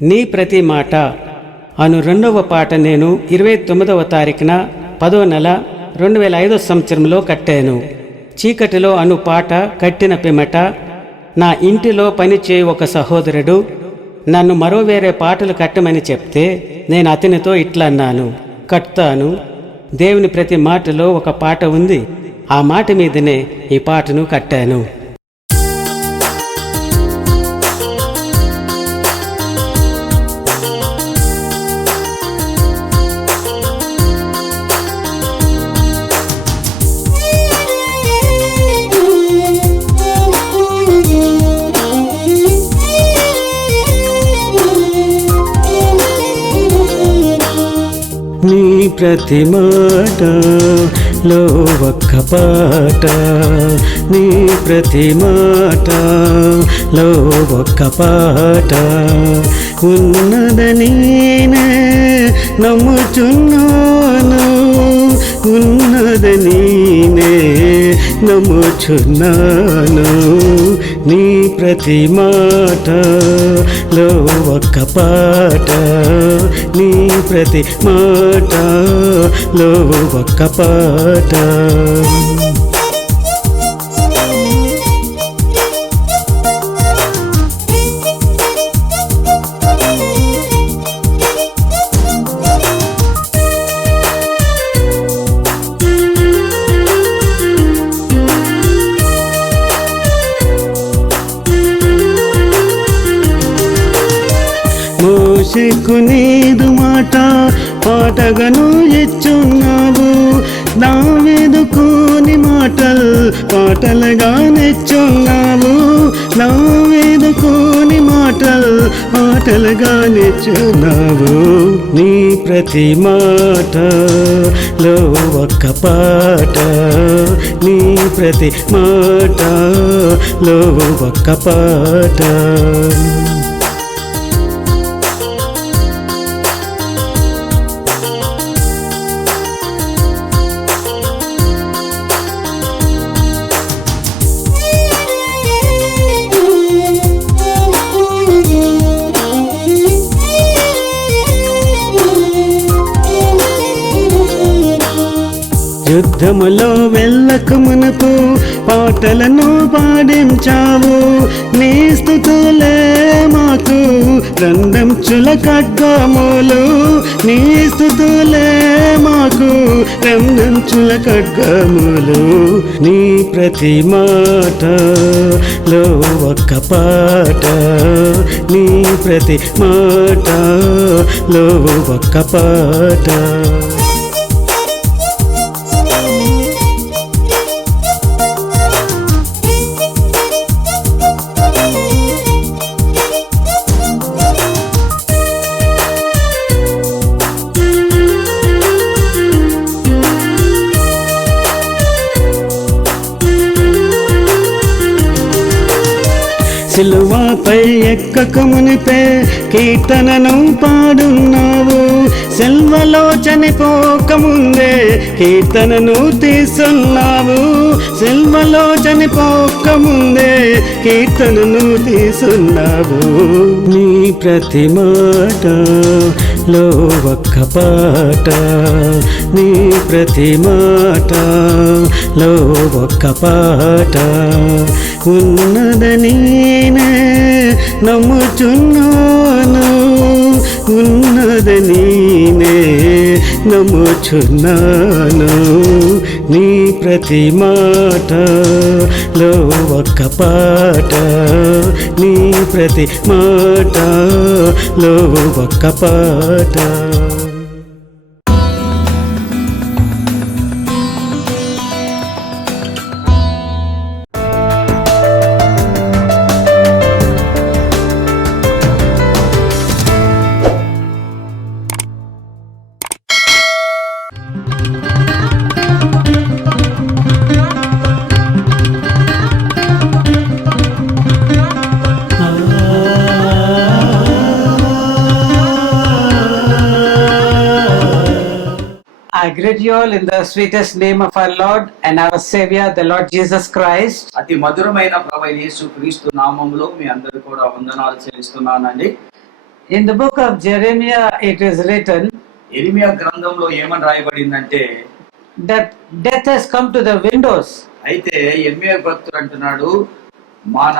నీ ప్రతి మాట అను రెండవ పాట నేను 29వ తారీఖున 10వ నెల 2005 సంవత్సరంలో కట్టాను. చీకటిలో అను పాట కట్టిన పిమ్మట నా ఇంటిలో పనిచేయ ఒక సహోదరుడు నన్ను మరో వేరే పాటలు కట్టమని చెప్తే నేను అతనితో ఇట్లా అన్నాను, కట్టాను. దేవుని ప్రతి మాటలో ఒక పాట ఉంది. ఆ మాట మీదనే ఈ పాటను కట్టాను. నీ ప్రతి మాటలో ఒక్క పాట, నీ ప్రతి మాటలో ఒక్క పాట ఉన్నదని నమ్ముచున్నాను, ఉన్నదని నమ్ముచున్నాను. నీ ప్రతి మాటలో ఒక్క పాట, నీ ప్రతి మాటలో ఒక్క పాట. మోషేకు నీదు మాట పాటగాను ఇచ్చున్నావు, దావీదుకు నీ మాటలు పాటలుగా నిచ్చున్నావు, దావీదుకు నీ మాటలు పాటలుగా నిచ్చున్నావు. నీ ప్రతి మాటలో ఒక్క పాట, నీ ప్రతి మాటలో ఒక్క పాట. యుద్ధములో వెళ్ళక మునుపు పాటలను పాడించావు, నీ స్తుతులే మాకు రందంచుల ఖడ్గములు, నీ స్తుతులే మాకు రందంచుల ఖడ్గములు. నీ ప్రతి మాటలో ఒక్క పాట, నీ ప్రతి మాటలో ఒక్క పాట. సిలువపై ఎక్కక మునిపే కీర్తనను పాడున్నావు, సిల్వలో చనిపోకముందే కీర్తనను తీసున్నావు, సిల్వలో చనిపోకముందే కీర్తనను తీసున్నావు. నీ ప్రతి మాటలో ఒక్క పాట, నీ ప్రతి మాటలో ఒక్క పాట ఉన్నదని నమ్ముచున్నాను, ఉన్నదని నమ్ముచున్నాను. నీ ప్రతి మాటలో ఒక్క పాట, నీ ప్రతి మాటలో ఒక్క పాట. I greet you all in the sweetest name of our Lord and our Savior, the Lord Jesus Christ. అతి మధురమైన ప్రభువైన యేసు క్రీస్తు నామములో మీ అందరికీ కూడా వందనాలు చెల్లిస్తున్నానండి. In the book of Jeremiah, it is written యెరెమీయా గ్రంథంలో ఏమని రాయబడిందంటే, that death has come to the windows. అయితే యెరెమీయా భక్తుడు అంటున్నాడు, మన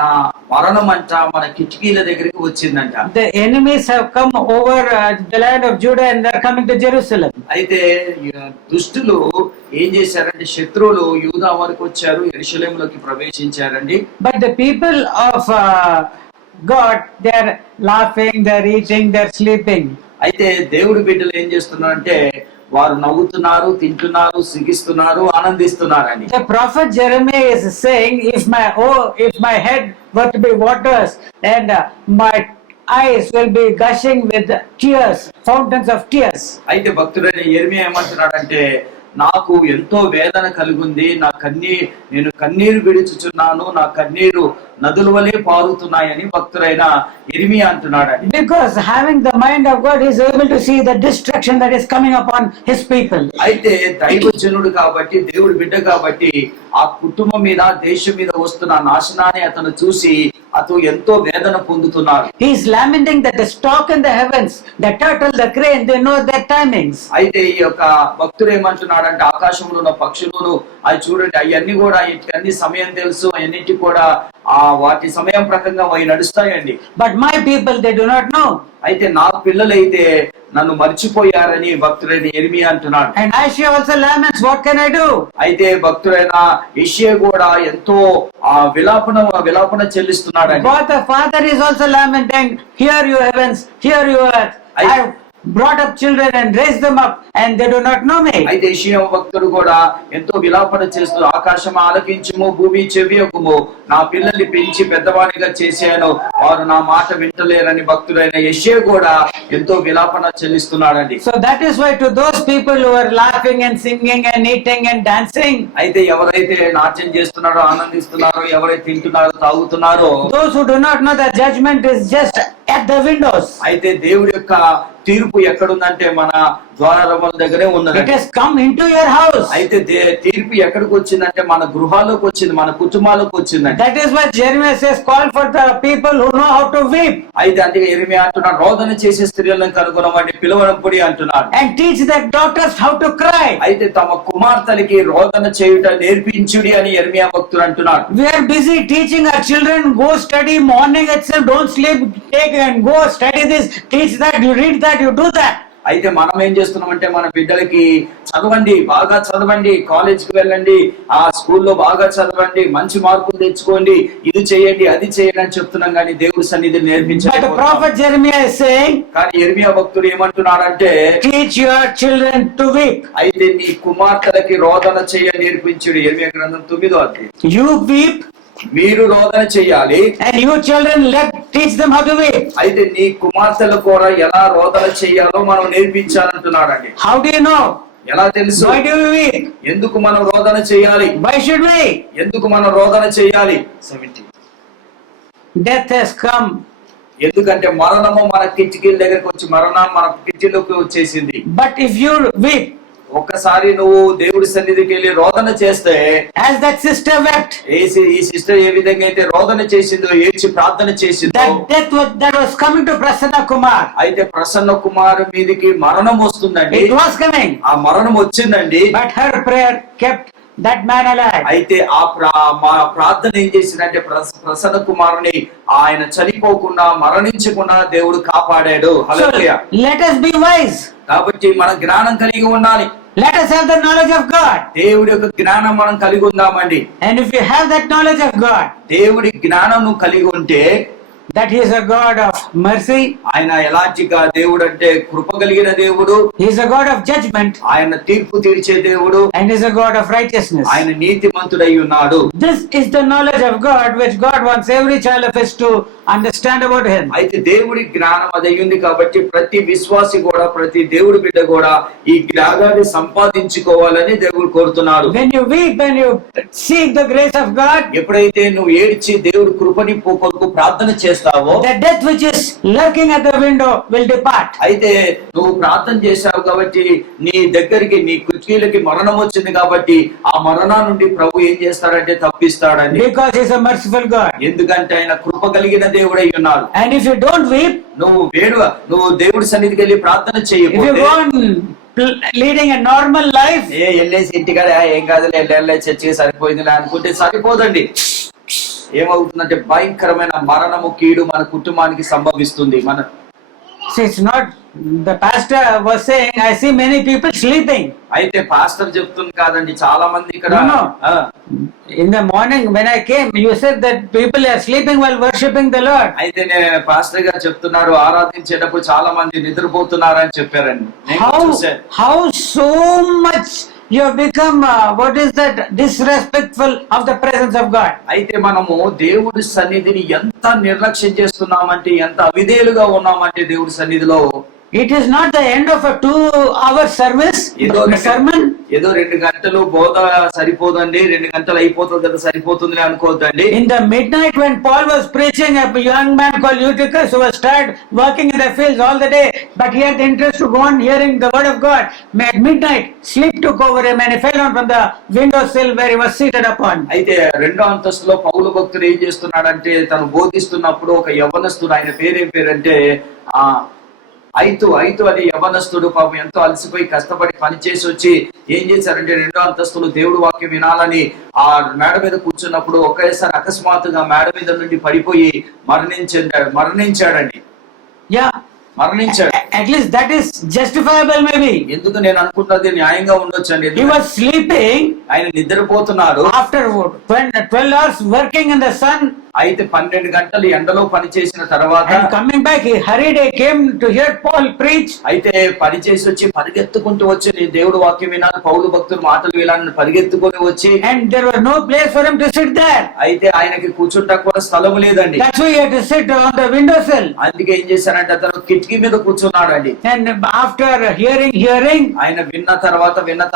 మరణం అంట మన కిటికీల దగ్గరికి వచ్చిందంట. The enemies have come over the land of Judah and they are coming to Jerusalem. అయితే దుష్టులు ఏం చేశారంటే, శత్రువులు యూదా వరకు వచ్చారు, యెరూషలేములోకి ప్రవేశించారండి. But the people of God, they are laughing, they are eating, they are sleeping. అయితే దేవుడి బిడ్డలు ఏం చేస్తున్నారంటే, వారు నవ్వుతున్నారు, తింటున్నారు, సిగిస్తున్నారు, ఆనందిస్తున్నారని. The prophet Jeremiah is saying, if my head were to be waters and my eyes will be gushing with tears, fountains of tears. అయితే భక్తుడైన యెరెమీయా ఏమంటున్నాడంటే, నాకు ఎంతో వేదన కలిగింది, నేను కన్నీరు విడుచుచున్నాను, నా కన్నీరు నదుల వలె పారుతున్నాయని భక్తుడైన యెరెమీయా అంటున్నాడని. Because having the mind of God, he is able to see the destruction that is coming upon his people. అయితే దైవజనుడు కాబట్టి, దేవుడి బిడ్డ కాబట్టి, ఆ కుటుంబం మీద, దేశం మీద వస్తున్న నాశనాన్ని అతను చూసి అతను ఎంతో వేదన పొందుతున్నారు. He is lamenting that the stork in the heavens, the turtle, the crane, they know their timings. అయితే ఈ యొక్క భక్తుడు ఏమంటున్నాడంటే, ఆకాశంలో ఉన్న పక్షులను అవి చూడండి, అవన్నీ కూడా అన్ని సమయం తెలుసు, అన్నిటి కూడా వాటి సమయం ప్రకారంగా అవి నడుస్తాయండి. But my people, they do not know. అయితే నా పిల్లలైతే నన్ను మర్చిపోయారని భక్తుడైన యెరెమీయా అంటున్నాడు. And Isaiah also laments, what can I do? అయితే భక్తుడైన యెషయా కూడా ఎంతో విలాపన చెల్లిస్తున్నాడు. God the Father is also lamenting, hear you heavens, hear you earth. I have brought up children and raised them up and they do not know me. అయితే యెషయా భక్తుడు కూడా ఎంతో విలాపన చేస్తూ, ఆకాశం ఆలకించుము, భూమి చెవియొక్కుము, నా పిల్లల్ని పెంచి పెద్దవాడిగా చేశాను, వారు నా మాట వింటలేరని భక్తుడైన యెషయా కూడా ఎంతో విలాపన చెల్లిస్తున్నాడండి. So that is why to those people who are laughing and singing and eating and dancing, అయితే ఎవరైతే నాట్యం చేస్తున్నారో, ఆనందిస్తున్నారో, ఎవరైతే తింటున్నారో, తాగుతున్నారో, those who do not know that judgment is just at the windows. అయితే దేవుడి యొక్క తీర్పు ఎక్కడుందంటే మన ద్వారముల దగ్గరే ఉన్నది. It has come into your house. అయితే తీర్పు ఎక్కడికి వచ్చిందంటే మన గృహాల్లోకి వచ్చింది, మన కుటుంబాలకు వచ్చిందంటే. That is why Jeremiah says, call for the people who know how to weep. అయితే అందుకే యెరెమీయా అంటున్నాడు, రోదన చేసే స్త్రీలను కనుగొనమని పిలువడంపుడి అంటున్నాడు. And teach their daughters how to cry. అయితే తమ కుమార్తెలకి రోదన చేయుట నేర్పించుడి అని యెరెమీయా భక్తుడు అంటున్నాడు. We are busy teaching our children, go study morning itself, don't sleep, take and go study this, teach that, you read that, you do that. అయితే మనం ఏం చేస్తున్నామంటే, మన బిడ్డలకి చదవండి, బాగా చదవండి, కాలేజ్కి వెళ్ళండి, ఆ స్కూల్లో బాగా చదవండి, మంచి మార్కులు తెచ్చుకోండి, ఇది చేయండి, అది చేయండి అని చెప్తున్నాం, కానీ దేవుడి సన్నిధిని But the నేర్పించాలి. prophet Jeremiah is saying, కానీ యెరెమీయా భక్తుడు ఏమంటున్నాడంటే, teach your children to weep. అయితే నీ కుమార్తెలకి రోదన చేయ నేర్పించుడు. యెరెమీయా గ్రంథం 9వ అధ్యాయం. You weep మీరు రోదన చెయ్యాలి, and you children teach them how to weep. అయితే నీ కుమార్తెల కూడా ఎలా రోదన చెయ్యాలో మనం నేర్పించాలంటున్నాడండి. How do you know? ఎలా తెలుసు? Why do we weep? ఎందుకు మనం రోదన చెయ్యాలి? Why should we? ఎందుకు మనం రోదన చెయ్యాలి? 17. Death has come. ఎందుకంటే మరణము మన కిటికీల దగ్గరకు వచ్చి, మరణం మన కిటికీలోకి వచ్చేసింది. But if you weep, ఒక్కసారి నువ్వు దేవుడి సన్నిధికి వెళ్ళి రోదన చేస్తే, as that sister wept, ఈ సిస్టర్ ఏ విధంగా అయితే రోదన చేసిందో, ఏడ్చి ప్రార్థన చేసిందో, that death that was coming to Prasanna Kumar, అయితే ప్రసన్న కుమార్ మీదికి మరణం వస్తుందండి. it was coming, ఆ మరణం వచ్చిందండి. but her prayer kept that man alive. అయితే ఆ ప్రార్థన ఏం చేసిందంటే, ప్రసన్న కుమారుని ఆయన చనిపోకుండా, మరణించకుండా దేవుడు కాపాడాడు. హల్లెలూయా. So, let us be wise. కాబట్టి మన జ్ఞానం కలిగి ఉండాలి. Let us have the knowledge of God. దేవుడి యొక్క జ్ఞానం మనం కలిగి ఉందామండి. And if you have that knowledge of God, దేవుడి జ్ఞానం నువ్వు కలిగి ఉంటే, that He is a God of mercy, ఆయన ఎలాంటి దేవుడు అంటే కృప కలిగిన దేవుడు, He is a God of judgment, ఆయన తీర్పు తీర్చే దేవుడు, and He is a God of righteousness. ఆయన నీతిమంతుడై ఉన్నాడు. This is the knowledge of God which God wants every child of His to understand about Him. అయితే దేవుడి జ్ఞానం అది ఉంది కాబట్టి ప్రతి విశ్వాసి కూడా, ప్రతి దేవుడి బిడ్డ కూడా ఈ జ్ఞానాన్ని సంపాదించుకోవాలని దేవుడు కోరుతున్నాడు. When you weep, when you seek the grace of God, ఎప్పుడైతే నువ్వు ఏడ్చి దేవుడి కృపని కొరకు ప్రార్థన చేస్తావు, చేస్తావో, the death which is lurking at the window will depart. అయితే నువ్వు ప్రార్థన చేశావు కాబట్టి నీ దగ్గరికి నీ కిటికీలకి మరణం వచ్చింది కాబట్టి ఆ మరణం నుండి ప్రభు ఏం చేస్తాడంటే తప్పిస్తాడని. Because he is a merciful God. ఎందుకంటే ఆయన కృప కలిగిన దేవుడై ఉన్నాడు. And if you don't weep, నువ్వు దేవుడి సన్నిధికి వెళ్ళి ప్రార్థన if you చేయకపోతే, go on leading a normal life, వెళ్ళేసి ఇంటికాడ ఏం కాదులే వెళ్ళే చర్చికి సరిపోయిందిలే అనుకుంటే సరిపోదండి. ఏమవుతుందంటే భయంకరమైన మరణము కీడు మన కుటుంబానికి సంభవిస్తుంది. see, it's not, the pastor was saying, I see many people sleeping. అయితే పాస్టర్ చెప్తుంది కాదండి, చాలా మంది ఇక్కడ No. In the morning when I came, you said that people are sleeping while worshipping the Lord. అయితే నేను పాస్టర్ గారు చెప్తున్నారు ఆరాధించేటప్పుడు చాలా మంది నిద్రపోతున్నారు అని చెప్పారండి. నేను చూశాను. How so much you have become what is that, disrespectful of the presence of God. అయితే మనము దేవుడి సన్నిధిని ఎంత నిర్లక్ష్యం చేస్తున్నామంటే, ఎంత అవిధేయులుగా ఉన్నామంటే దేవుడి సన్నిధిలో. It is not the end of a 2-hour service, sermon. ఏదో 2 గంటలు బోధ సరిపోదండి, 2 గంటలు అయిపోతుంది కదా సరిపోతుంది అనుకోవద్దండి. In the midnight when Paul was preaching, a young man called Eutychus who was tired working in the fields all the day, but he had the interest to go on hearing the word of God. At midnight, sleep took over him and he fell down from the windowsill where he was seated upon. అయితే 2వ అంతస్తులో పౌలు భక్తుడు ఏం చేస్తున్నాడంటే, తను బోధిస్తున్నప్పుడు ఒక యవ్వనస్తుడు, ఆయన పేరేం పేరంటే ఐతు అనే యవ్వనస్తుడు పాపం ఎంతో అలసిపోయి కష్టపడి పనిచేసి వచ్చి ఏం చేశారంటే 2వ అంతస్తులో దేవుడు వాక్యం వినాలని ఆ మేడ మీద కూర్చున్నప్పుడు ఒకేసారి అకస్మాత్తుగా మేడ మీద నుండి పడిపోయి మరణించాడండి. మరణించాడు. At least that is justifiable maybe. ఎందుకు నేను అనుకున్నది న్యాయంగా ఉండొచ్చు అండి. He was sleeping. ఆయన నిద్రపోతున్నారు. After 12 hours working in the sun. అయితే 12 గంటలు ఎండలో పనిచేసిన తర్వాత And coming back, he hurried, he came to hear Paul preach. అయితే పనిచేసి వచ్చి పరిగెత్తుకుంటూ వచ్చి నేను దేవుడు వాక్యం వినాలి, పౌలు భక్తుల మాటలు వినాలని పరిగెత్తుకొని వచ్చి, and there was no place for him to sit there. అయితే ఆయనకి కూర్చుంటానికి కూడా స్థలం లేదండి. That's why he had to sit on the windowsill. అందుకే ఏం చేశారంటే అతను కిటికీ మీద కూర్చున్నాడండి. And after hearing, ఆయన విన్న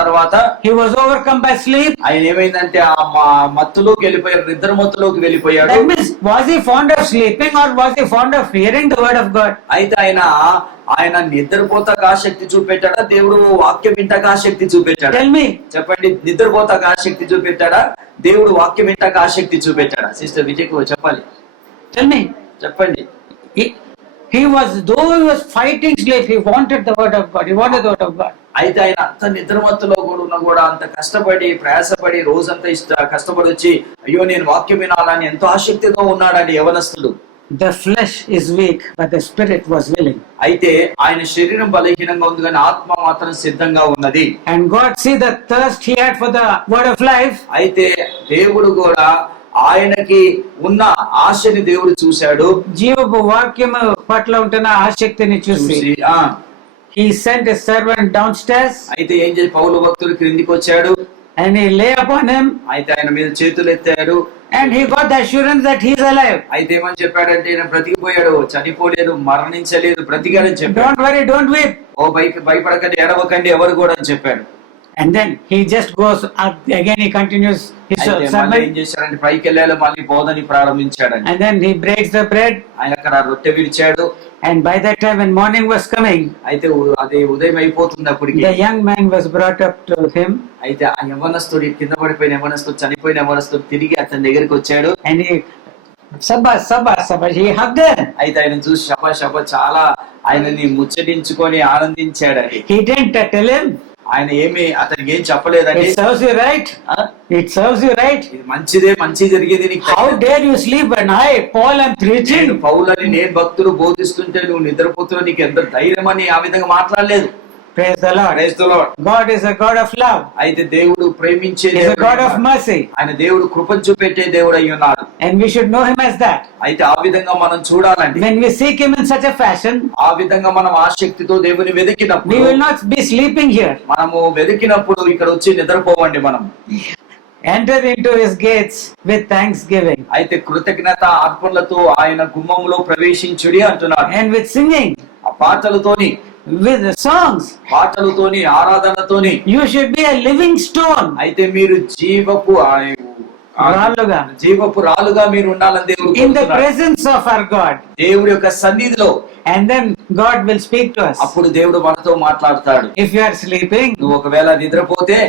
తర్వాత he was overcome by sleep. ఆయన ఏమైందంటే ఆ మత్తులోకి వెళ్ళిపోయాడు, నిద్ర మత్తులోకి వెళ్ళిపోయాడు. That means, was he fond of sleeping or was he fond of hearing the word of God? అయితే ఆయన నిద్రపోతాక ఆసక్తి చూపెట్టాడా, దేవుడు వాక్యం వింటాక ఆసక్తి చూపెట్టాడా? Tell me. చెప్పండి, నిద్రపోతాక ఆసక్తి చూపెట్టాడా, దేవుడు వాక్యం వింటాక ఆసక్తి చూపెట్టాడా? సిస్టర్ విజయ్ చెప్పాలి. Tell me. చెప్పండి. Though he was fighting sleep, he wanted the word of God. He wanted the word of God. అయితే ఆయన అంత నిద్రమత్తులో కూడా అంత కష్టపడి ప్రయాసపడి రోజంతా కష్టపడి వచ్చి అయ్యో నేను వాక్యం వినాలని ఎంతో ఆసక్తితో ఉన్నాడండి యవనస్తుడు. The flesh is weak, but the spirit was willing. అయితే ఆయన శరీరం బలహీనంగా ఉంది కానీ ఆత్మ మాత్రం సిద్ధంగా ఉన్నది. And God see the thirst he had for the word of life. అయితే దేవుడు కూడా ఆయనకి ఉన్న ఆశని దేవుడు చూశాడు. జీవపు వాక్యము పట్ల ఉంటున్న ఆసక్తిని చూసి he sent a servant downstairs. అయితే ఏం చేసి పౌలు భక్తుడు క్రిందికి వచ్చాడు. And he lay upon him. అయితే ఆయన మీద చేతులు ఎత్తాడు. And he got the assurance that he is alive. అయితే ఏమని చెప్పాడంటే ఆయన బ్రతికిపోయాడు, చనిపోలేదు, మరణించలేదు, బ్రతికాడని చెప్పాడు. Don't worry, don't weep. భయపడకండి, ఎడవకండి ఎవరు కూడా అని చెప్పాడు. And then he just goes up again, he continues his sermon. ఏం చేశాడంటే పైకి వెళ్ళాలి, మళ్ళీ బోధని ప్రారంభించాడండి. And then he breaks the bread. ఆయన అక్కడ రొట్టె విరిచాడు. And by that time when morning was coming, అయితే అది ఉదయం అయిపోతుంది అప్పటికి. the young man was brought up to him. అయితే ఆ యవ్వనస్తుడు, కింద పడిపోయిన యవ్వనస్తుడు, చనిపోయిన యవ్వనస్తుడు తిరిగి అతని దగ్గరికి వచ్చాడు. And he Sabbath, he hugged him. అయితే ఆయన చూసి శబ చాలా ఆయనని ముచ్చటించుకొని ఆనందించాడని. He didn't tell him. ఆయన అతనికి ఏం చెప్పలేదండి. It serves you right. It serves you right. ఇది మంచి జరిగేది నీకు. How dare you sleep when I, Paul, am preaching? పౌలని నేను భక్తుడు బోధిస్తుంటే నువ్వు నిద్రపోతున్నావు, నీకు ఎంత ధైర్యం అని ఆ విధంగా మాట్లాడలేదు. Praise the Lord. Praise the Lord. God is a God of love. అయితే దేవుడు ప్రేమించే దేవుడు. He is a God of mercy. ఆయన దేవుడు కృపను చూపెట్టే దేవుడు అయి ఉన్నాడు. And we should know him as that. అయితే ఆ విధంగా మనం చూడాలండి. When we seek him in such a fashion, ఆ విధంగా మనం ఆసక్తితో దేవుని వెతికినప్పుడు, we will not be sleeping here. మనము వెతికినప్పుడు ఇక్కడ వచ్చి నిద్రపోవండి. మనం enter into his gates with thanksgiving. అయితే కృతజ్ఞత అర్పణలతో ఆయన గుమ్మములో ప్రవేశించుడి అంటున్నాడు. And with singing. ఆ పాటలతోని, with the songs, పాటలతోని, ఆరాధనతోని. You should be a living stone. అయితే మీరు జీవపు రాళ్ళుగా. జీవపు రాళ్ళుగా మీరు ఉండాలని దేవుడు In the కోరుతున్నాడు. presence of our God. దేవుడి యొక్క సన్నిధిలో And then God will speak to us. అప్పుడు దేవుడు మనతో మాట్లాడతాడు. If you are sleeping, నువ్వు ఒకవేళ నిద్రపోతే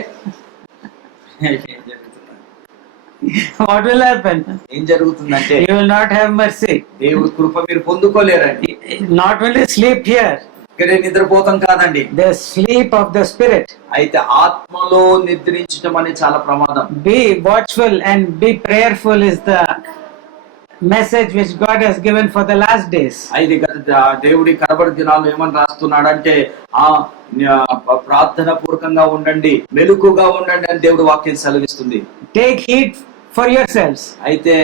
what will happen? ఏం జరుగుతుందంటే You will not have mercy. దేవుడు కృప మీరు పొందుకోలేరండి. Not only sleep here, ఇక్కడే నిద్రపోతాం కాదండి, the sleep of the spirit. అయితే ఆత్మలో నిద్రించడం అనేది చాలా ప్రమాదం. Be watchful and be prayerful is the message which God has given for the last days. అయితే దేవుడి కనబడి దినాలు ఏమని రాస్తున్నాడంటే ప్రార్థన పూర్వకంగా ఉండండి, మెలకుగా ఉండండి అని దేవుడు వాక్యం సెలవిస్తుంది. Take heed for yourselves. అయితే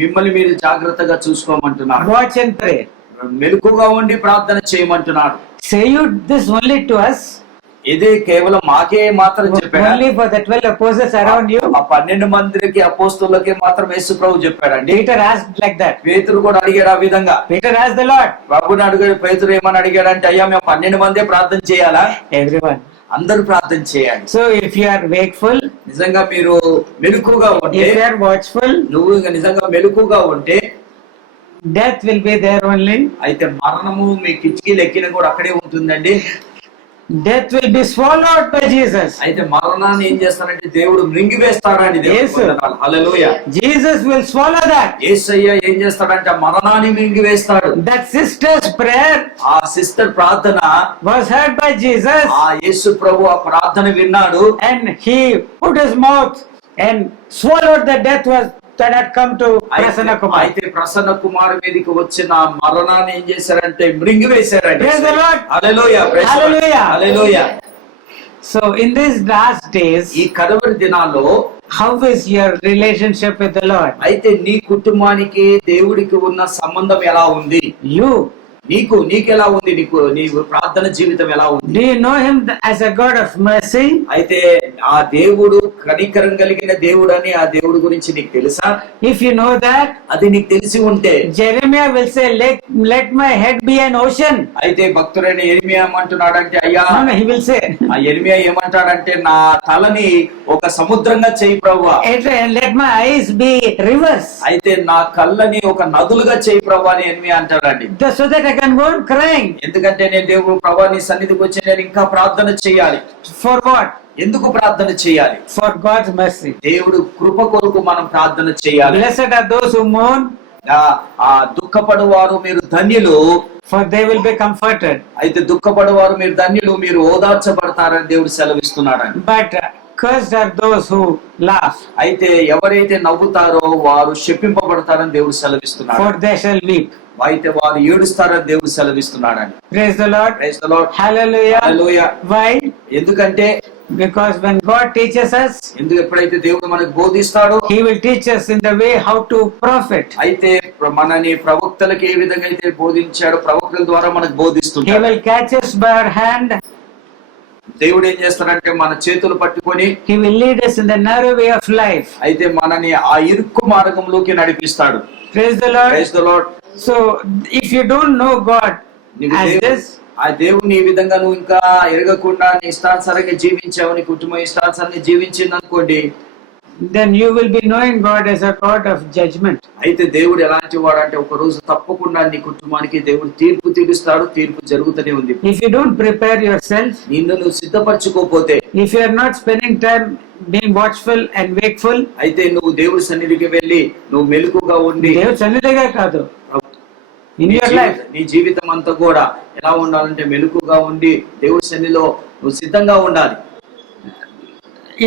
మిమ్మల్ని మీరు జాగ్రత్తగా చూసుకోమంటున్నాడు. Watch and pray. మెలకుగా ఉండి ప్రార్థన చేయమంటున్నాడు. Say you this only to us? ఇది కేవలం మాకే మాత్రం చెప్పాడు. Only for the 12 apostles around you? ఆ 12 మందికి అపోస్తలులకే మాత్రం యేసు ప్రభు చెప్పాడండి. Peter asked like that. పేతురు కూడా అడిగాడు ఆ విధంగా. Peter asked the Lord. ప్రభుని అడిగాడు. పేతురు ఏమని అడిగాడంటే, అయ్యా మేము 12 మందే ప్రార్థన చేయాలా? Everyone. అందరూ ప్రార్థన చేయాలి. So if you are wakeful, నిజంగా మీరు మెలకుగా ఉంటే, if you are watchful, నువ్వు నిజంగా మెలకుగా ఉంటే death will be there only. అయితే మరణము మీ కిటికీలు ఎక్కిన కూడా అక్కడే ఉంటుందండి. Death will be swallowed by Jesus. అయితే మరణాన్ని ఏం చేస్తానంటే దేవుడు మృంగివేస్తాడని Yes, sir. Hallelujah. Jesus will swallow that. యేసయ్య ఏం చేస్తాడంటే మరణాన్ని మృంగివేస్తాడు. That sister's prayer ఆ సిస్టర్ ప్రార్థన was heard by Jesus, ఆ యేసు ప్రభు ఆ ప్రార్థన విన్నాడు. and he put his mouth and swallowed the death that had come to Prasanna Kumar. అయితే ప్రసన్న కుమార్ మీదకి వచ్చిన మరణాన్ని ఏం చేశారంటే మృంగివేశారండి. Praise the Lord. Hallelujah. Praise the lord. Hallelujah. Hallelujah. So in these last days, ఈ కడవరి దినాల్లో how is your relationship with the Lord? అయితే నీ కుటుంబానికి దేవుడికి ఉన్న సంబంధం ఎలా ఉంది? నీకెలా ఉంది? నీ ప్రార్థన జీవితం ఎలా ఉంది? Do you know him as a God of mercy? అయితే ఆ దేవుడు కనికరం కలిగిన దేవుడు అని ఆ దేవుడి గురించి నీకు తెలుసా? If you know that, అది నీకు తెలిసి ఉంటే Jeremiah will say, let my head be an ocean. అయితే భక్తుడైన యెరెమీయా ఏమంటున్నాడంటే, అయ్యా No, he will say, ఆ యెరెమీయా ఏమంటాడంటే, నా తలని ఒక సముద్రంగా చేయి ప్రభువా, let my eyes be rivers, అయితే నా కళ్ళని ఒక నదులుగా చేయి ప్రభువా అని యెరెమీయా అంటాడండి. so that I can go on crying. ఎందుకంటే నేను దేవుడు ప్రభువా నీ సన్నిధికి వచ్చి నేను ఇంకా ప్రార్థన చేయాలి. For what? ఎందుకు ప్రార్థన చేయాలి? For God's mercy. దేవుడు కృప కొరకు మనం ప్రార్థన చేయాలి. Blessed are those who mourn, ఆ దుఃఖపడువారు మీరు ధన్యులు, for they will be comforted. అయితే దుఃఖపడువారు మీరు ధన్యులు, మీరు ఓదార్చబడతారని దేవుడు సెలవిస్తున్నాడండి. But cursed are those who laugh, అయితే ఎవరైతే నవ్వుతారో వారు శపింపబడతారని దేవుడు సెలవిస్తున్నాడు. for they shall weep. అయితే వారు ఏడుస్తారని దేవుడు సెలవిస్తున్నాడండి. Praise the Lord. Praise the lord. Hallelujah. Hallelujah. Why? ఎందుకంటే Because when God teaches us, ఎప్పుడైతే దేవుడు మనకు బోధిస్తాడో he will teach us in the way how to profit. అయితే మనని ప్రవక్తలకు ఏ విధంగా అయితే బోధించాడో ప్రవక్తల ద్వారా మనకు He బోధిస్తున్నాడు. will catch us by our hand. దేవుడు ఏం చేస్తాడంటే మన చేతులు పట్టుకొని He will lead us in the narrow way of life. అయితే మనని ఆ ఇరుకు మార్గంలోకి నడిపిస్తాడు. Praise the Lord. Praise the Lord. So if you don't know God as this, ఆ దేవుని ఈ విధంగా నువ్వు ఇంకా ఎరగకుండా నీ ఇష్టానుసారంగా జీవించావు, నీ కుటుంబం ఇష్టానుసారంగా జీవించింది అనుకోండి, then you will be knowing God as a God of judgment. అయితే దేవుడు ఎలాంటి వాడు అంటే ఒక రోజు తప్పకుండా నీ కుటుంబానికి దేవుడు తీర్పు తీరుస్తాడు. తీర్పు జరుగుతూనే ఉంది. If you don't prepare yourself, నిన్ను నువ్వు సిద్ధపరచుకోపోతే, if you are not spending time being watchful and wakeful, అయితే నువ్వు దేవుడి సన్నిధికి వెళ్ళి నువ్వు మెలకుగా ఉండి దేవుడి సన్నిధిగా కాదు, in your life, నీ జీవితం అంతా కూడా ఎలా ఉండాలంటే మెలకుగా ఉండి దేవుడి సన్నిధిలో నువ్వు సిద్ధంగా ఉండాలి.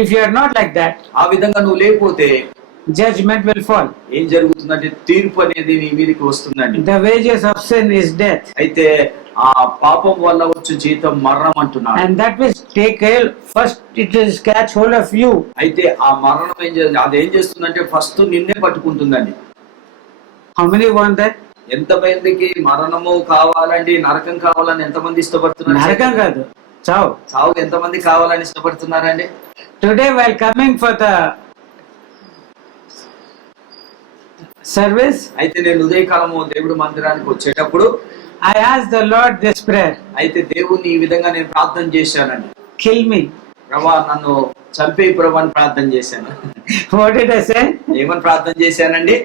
if you are not like that, ఆ విధంగా నువ్వు లేకపోతే judgment will fall. ఏం జరుగుతుందంటే తీర్పు అనేది నీ మీదకి వస్తుందండి. The wages of sin is death, అయితే ఆ పాపం వల్ల వచ్చే జీతం మరణం అంటున్నాడు. and that will take first it will catch hold of you. అయితే ఆ మరణం అదేం చేస్తుందంటే ఫస్ట్ నిన్నే పట్టుకుంటుందండి. How many want that? ఎంతమందికి మరణము కావాలండి, నరకం కావాలని ఎంతమంది ఇష్టపడుతున్నారు? నరకం కాదు, చావు. చావు ఎంతమంది కావాలని ఇష్టపడుతున్నారండి? Today while coming for the service, అయితే నేను ఉదయకాలము దేవుడి మందిరానికి వచ్చేటప్పుడు I asked the Lord this prayer, అయితే దేవుణ్ణి ఈ విధంగా నేను ప్రార్థన చేశానండి. kill me. ప్రభా నన్ను చంపే ప్రభు అని ప్రార్థన చేశాను. What did I say? ఏమని ప్రార్థన చేశానండి?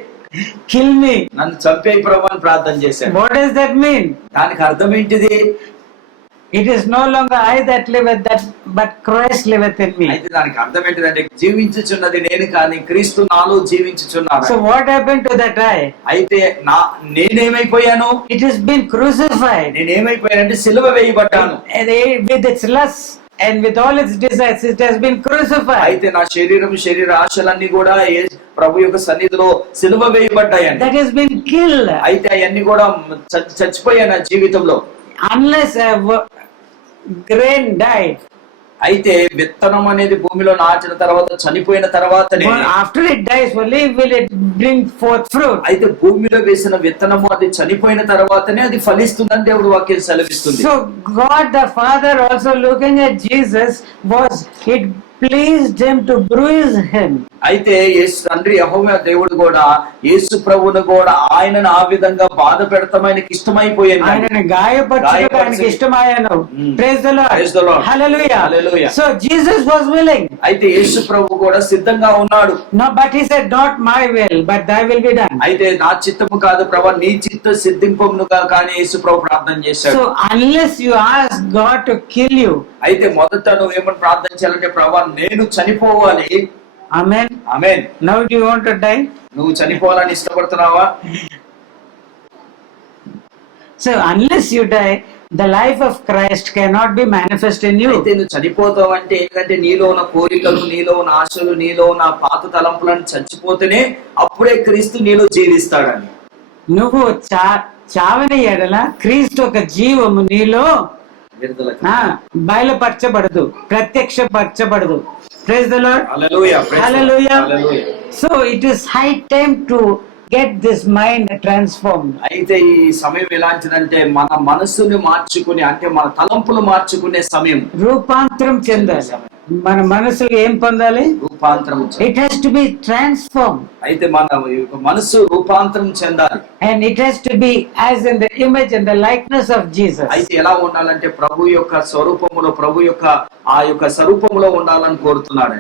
Kill me. నన్ను చంపేయి ప్రభు అని ప్రార్థన చేశాను. What does that mean? దానికి అర్థం ఏంటిది? It is no longer I that liveth, but Christ liveth in me. అయితే దానికి అర్థం ఏంటిదంటే జీవించుచున్నది నేను కానీ క్రీస్తు నాలో జీవించుచున్నాడు. So what happened to that I? అయితే నేనేమైపోయాను? It has been crucified. నేనేమైపోయానంటే సిలువ వేయబడ్డాను. And with its lusts and with all its desires, it has been crucified. అయితే నా శరీర ఆశలన్నీ కూడా ప్రభు యొక్క సన్నిధిలో సిలువ వేయబడ్డాయండి. That has been killed. అయితే అవన్నీ కూడా చచ్చిపోయాయి నా జీవితంలో. Unless a grain died, అయితే విత్తనం అనేది భూమిలో నాటిన తర్వాత చనిపోయిన తర్వాతనే after it dies only will it bring forth fruit. అయితే భూమిలో వేసిన విత్తనము అది చనిపోయిన తర్వాతనే అది ఫలిస్తుందని దేవుడు వాక్యం సెలవిస్తుంది. So God the Father also looking at Jesus it pleased him to bruise him. అయితే యేసు తండ్రి యెహోవా దేవుడు కూడా యేసు ప్రభువును కూడా ఆయనను ఆ విధంగా బాధ పెడతాం ఆయనకి ఇష్టమైపోయింది. ఆయనను గాయపరచడం ఆయనకి ఇష్టమాయను. Praise the Lord. Praise the Lord. Hallelujah. Hallelujah. So Jesus was willing. అయితే యేసు ప్రభు కూడా సిద్ధంగా ఉన్నాడు. No, but he said not my will but thy will be done. అయితే నా చిత్తము కాదు ప్రభువా నీ చిత్తం సిద్ధింపమునుగా కానీ యేసు ప్రభు ప్రార్థన చేశాడు. So unless you ask God to kill you, అయితే మొదట నువ్వు ఏమని ప్రార్థన చేయాలంటే ప్రభువా నేను చనిపోవాలి. amen. Amen. Now do you want to die? నువ్వు చనిపోవాలని ఇష్టపడుతున్నావా? So unless you die, the life of Christ cannot be manifest in you. అయితే నువ్వు చనిపోతావు అంటే ఏంటంటే నీలో ఉన్న కోరికలు, నీలో ఉన్న ఆశలు, నీలో ఉన్న పాత తలంపులను చచ్చిపోతేనే అప్పుడే క్రీస్తు నీలో జీవిస్తాడని. నువ్వు చావని ఎడల క్రీస్తు ఒక జీవము నీలో బయలుపరచబడదు, ప్రత్యక్షపరచబడదు. Praise the Lord. Hallelujah. Hallelujah. Hallelujah. So it is high time to get this mind transformed. అయితే ఈ సమయం ఎలాంటిదంటే మన మనసుని మార్చుకుని అంటే మన తలంపులు మార్చుకునే సమయం. రూపాంతరం చెందాలి. మన మనసులో ఏం పొందాలి? రూపాంతరం. It has to be transformed. అయితే మన మనసు రూపాంతరం చెందాలి. And it has to be as in the image and the likeness of Jesus. అయితే ఎలా ఉండాలంటే ప్రభు యొక్క స్వరూపములో ప్రభు యొక్క ఆ యొక్క స్వరూపములో ఉండాలని కోరుతున్నాడు.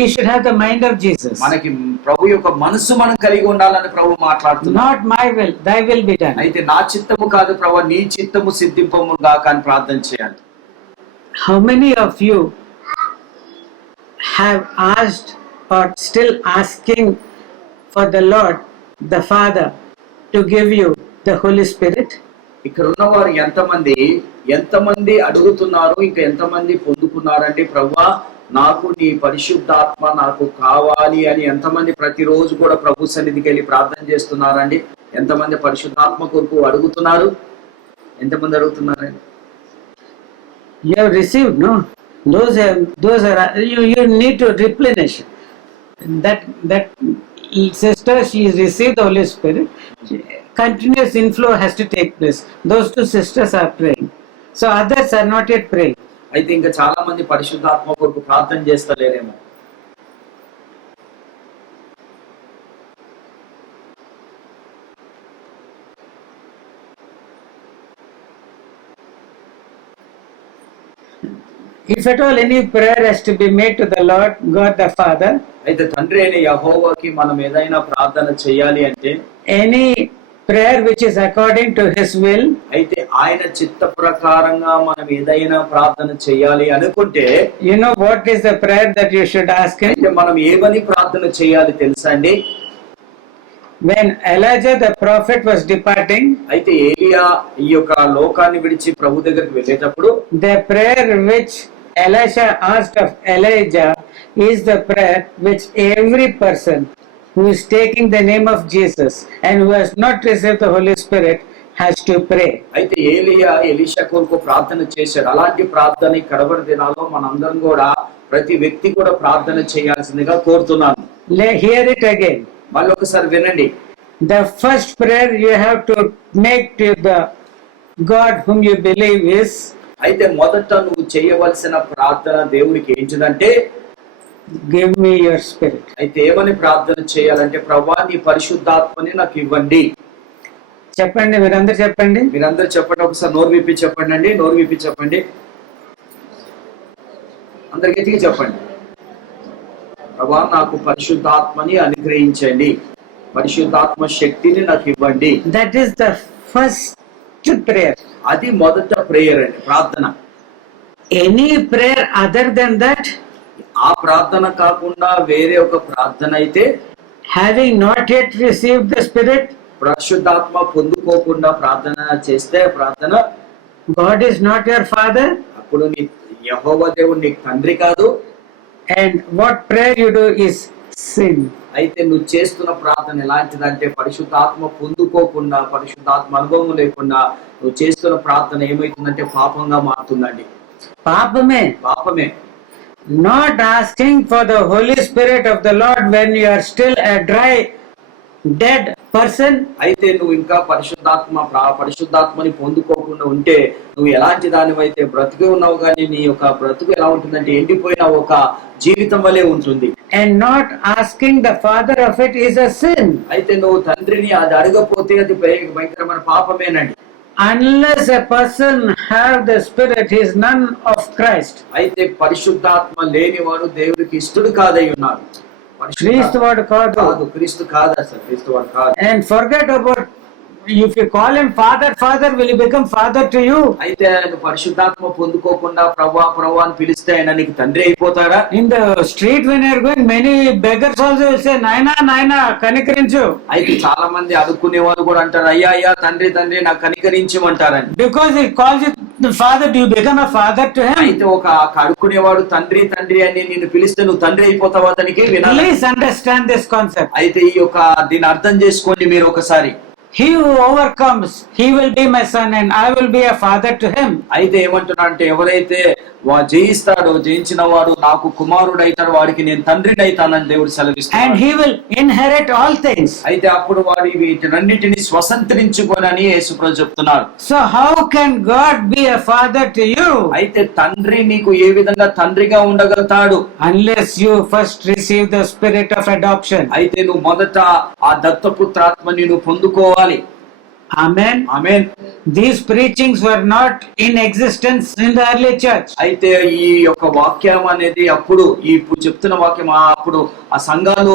We should have the mind of Jesus. మనకి ప్రభు యొక్క మనసు మనం కలిగి ఉండాలని ప్రభు మాట్లాడుతున్నాడు. Not my will, thy will be done. అయితే నా చిత్తము కాదు ప్రభు నీ చిత్తము సిద్ధింపము గాక అని ప్రార్థన చేయాలి. How many of you have asked or still asking for the Lord the Father to give you the Holy Spirit? ఇక్కడ ఉన్నవారు ఎంతమంది అడుగుతున్నారు, ఇంకా ఎంతమంది పొందుకున్నారండి ప్రభువా నాకు నీ పరిశుద్ధాత్మ నాకు కావాలి అని ఎంతమంది ప్రతిరోజు కూడా ప్రభు సన్నిధికి వెళ్ళి ప్రార్థన చేస్తున్నారండి? ఎంతమంది పరిశుద్ధాత్మ కొరకు అడుగుతున్నారు? ఎంతమంది అడుగుతున్నారండి? You have received, no? Those are you need to replenish that sister. She has received the Holy Spirit. Continuous inflow has to take place. Those two sisters are praying, so others are not yet praying. అయితే ఇంకా చాలా మంది పరిశుద్ధాత్మ కొరకు ప్రార్థన చేస్తలేరేమో. If at all any prayer has to be made to the Lord God the Father, అయితే తండ్రి అయిన యెహోవాకి మనం ఏదైనా ప్రార్థన చేయాలి అంటే any prayer which is according to his will, అయితే ఆయన చిత్త ప్రకారంగా మనం ఏదైనా ప్రార్థన చేయాలి అనుకుంటే you know what is the prayer that you should ask him? అయితే మనం ఏమని ప్రార్థన చేయాలి తెలుసా అండి? When Elijah the prophet was departing, అయితే ఏలియా ఈ యొక్క లోకాన్ని విడిచి ప్రభు దగ్గరికి వెళ్ళేటప్పుడు the prayer which Elisha asked of Elijah is the prayer which every person who is taking the name of Jesus and who has not received the Holy Spirit has to pray. అయితే ఏలియా Elisha కొరకు ప్రార్థన చేశాడు. అలాంటి ప్రార్థన ఈ కడవరి దినాల్లో మనందరం కూడా ప్రతి వ్యక్తి కూడా ప్రార్థన చేయాల్సిందిగా కోరుతున్నాను. Hear it again. మళ్ళీ ఒకసారి వినండి. The first prayer you have to make to the God whom you believe is, అయితే మొదట నువ్వు చేయవలసిన ప్రార్థన దేవుడికి ఏంటిదంటే give me your spirit. అయితే ఏమని ప్రార్థన చేయాలంటే ప్రభువా నీ పరిశుద్ధాత్మని నాకు ఇవ్వండి. చెప్పండి, మీరందరూ చెప్పండి. మీరందరూ చెప్పండి, ఒకసారి నోరు విప్పి చెప్పండి అండి. నోరు విప్పి చెప్పండి, అందరికి ఎత్తికి చెప్పండి. ప్రభా నాకు పరిశుద్ధాత్మని అనుగ్రహించండి, పరిశుద్ధాత్మ శక్తిని నాకు ఇవ్వండి. That is the first prayer. అది మొదట ప్రేయర్ అండి, ప్రార్థన. Any prayer other than that, ఆ ప్రార్థన కాకుండా వేరే ఒక ప్రార్థన అయితే, having not yet received the Spirit, పరిశుద్ధాత్మ పొందుకోకుండా ప్రార్థన చేస్తే, ప్రార్థన God is not your Father, అప్పుడు నీ యెహోవా దేవుడు నీకు తండ్రి కాదు. and what prayer you do is sin. అయితే నువ్వు చేస్తున్న ప్రార్థన ఎలాంటిదంటే, పరిశుద్ధాత్మ పొందుకోకుండా, పరిశుద్ధాత్మ అనుభవం లేకుండా నువ్వు చేస్తున్న ప్రార్థన ఏమైతుందంటే పాపంగా మారుతుందండి. Papame. పాపమే. Not asking for the Holy Spirit of the Lord when you are still a dry, dead person. అయితే నువ్వు ఇంకా పరిశుద్ధాత్మని పొందుకోకుండా ఉంటే నువ్వు ఎలాంటి దానివైతే బ్రతికి ఉన్నావు, కానీ నీ యొక్క బ్రతుకు ఎలా ఉంటుందంటే ఎండిపోయిన ఒక జీవితం వలె ఉంటుంది. And not asking the Father of it is a sin. అయితే నువ్వు తండ్రిని అది అడగపోతే అది భయంకరమైన పాపమేనండి. Unless a person have the Spirit, he is none of Christ. అయితే పరిశుద్ధాత్మ లేనివాడు దేవుడికి ఇష్టడు కాదై ఉన్నాడు. క్రీస్తు వాడు కాదు. క్రీస్తు కాదు, అసలు క్రీస్తు వాడు కాదు. And forget about, if you call him Father, Father, will he become Father to you? అయితే నువ్వు పరిశుద్ధాత్మ పొందుకోకుండా ప్రభా అని పిలిస్తే ఆయన నీకు తండ్రి అయిపోతాడా? In the street when you are going, many beggars also will say, Naina, కనికరించు. అయితే చాలా మంది అడుక్కునే వాళ్ళు కూడా అంటారు, అయ్యా తండ్రి నాకు కనికరించమంటారని. Because he calls you the Father, do you become a father to him? అయితే ఒక అడుక్కునేవాడు తండ్రి అని నిన్ను పిలిస్తే నువ్వు తండ్రి అయిపోతావా అతనికి? Please understand this concept. అయితే ఈ యొక్క దీన్ని అర్థం చేసుకోండి మీరు ఒకసారి. He who overcomes, he will be my son and I will be a father to him. అయితే ఏమంటున్నా అంటే, ఎవరైతే జయించిన వాడు నాకు కుమారుడు అవుతాడు, వాడికి నేను తండ్రిని అవుతానని దేవుడు సెలవిస్తాడు. And he will inherit all things. అయితే అప్పుడు వాడు వీటన్నిటిని స్వతంత్రించుకోనని యేసుప్రభు చెప్తున్నారు. So how can God be a father to you? అయితే తండ్రి నీకు ఏ విధంగా తండ్రిగా ఉండగలుగుతాడు? Unless you first receive the spirit of adoption. అయితే నువ్వు మొదట ఆ దత్తపుత్రాత్మని నువ్వు పొందుకోవాలి. Amen. Amen. These preachings were not in existence in the early church. అయితే ఈ యొక్క వాక్యం అనేది అప్పుడు ఇప్పుడు చెప్తున్న వాక్యం అప్పుడు ఆ సంఘాలు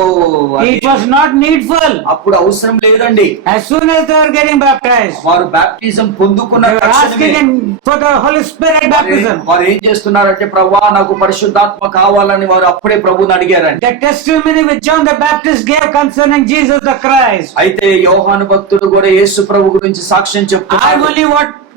It was not needful. అప్పుడు అవసరం లేదండి. As soon as they were getting baptized, వారు బాప్టిజం పొందుకున్న they were asking him for the Holy Spirit baptism. వారు ఏం చేస్తున్నారంటే, ప్రభువా నాకు పరిశుద్ధాత్మ కావాలని వారు అప్పుడే ప్రభువుని అడిగారండి. The testimony which John the Baptist gave concerning Jesus the Christ. అయితే యోహాను భక్తుడు కూడా యేసు ప్రభు గురించి సాక్ష్యం I చెప్తున్నాడు. only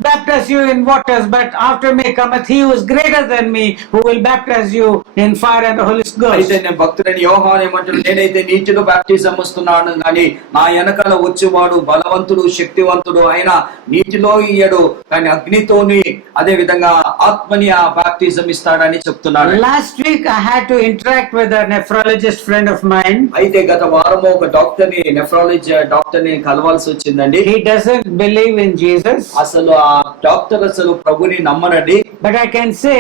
baptize you in waters, but after me cometh he who is greater than me, who will baptize you in fire and the Holy Ghost. అయితే నేను భక్తుడని యోహాను ఏమంటాడు, నేనైతే నీటిలో బాప్టిజం వస్తున్నాను, కానీ నా వెనకాల వచ్చేవాడు బలవంతుడు శక్తివంతుడు, ఆయన నీటిలో ఇయ్యడు కానీ అగ్నితోని అదే విధంగా ఆత్మని ఆ బాప్టిజం ఇస్తాడని చెప్తున్నాడు. Last week I had to interact with a nephrologist friend of mine. అయితే గత వారం ఒక నెఫ్రాలజీ డాక్టర్ని కలవాల్సి వచ్చిందండి. He doesn't believe in Jesus, అసలు ఆ డాక్టర్ అసలు ప్రభుని నమ్మనండి. but I can say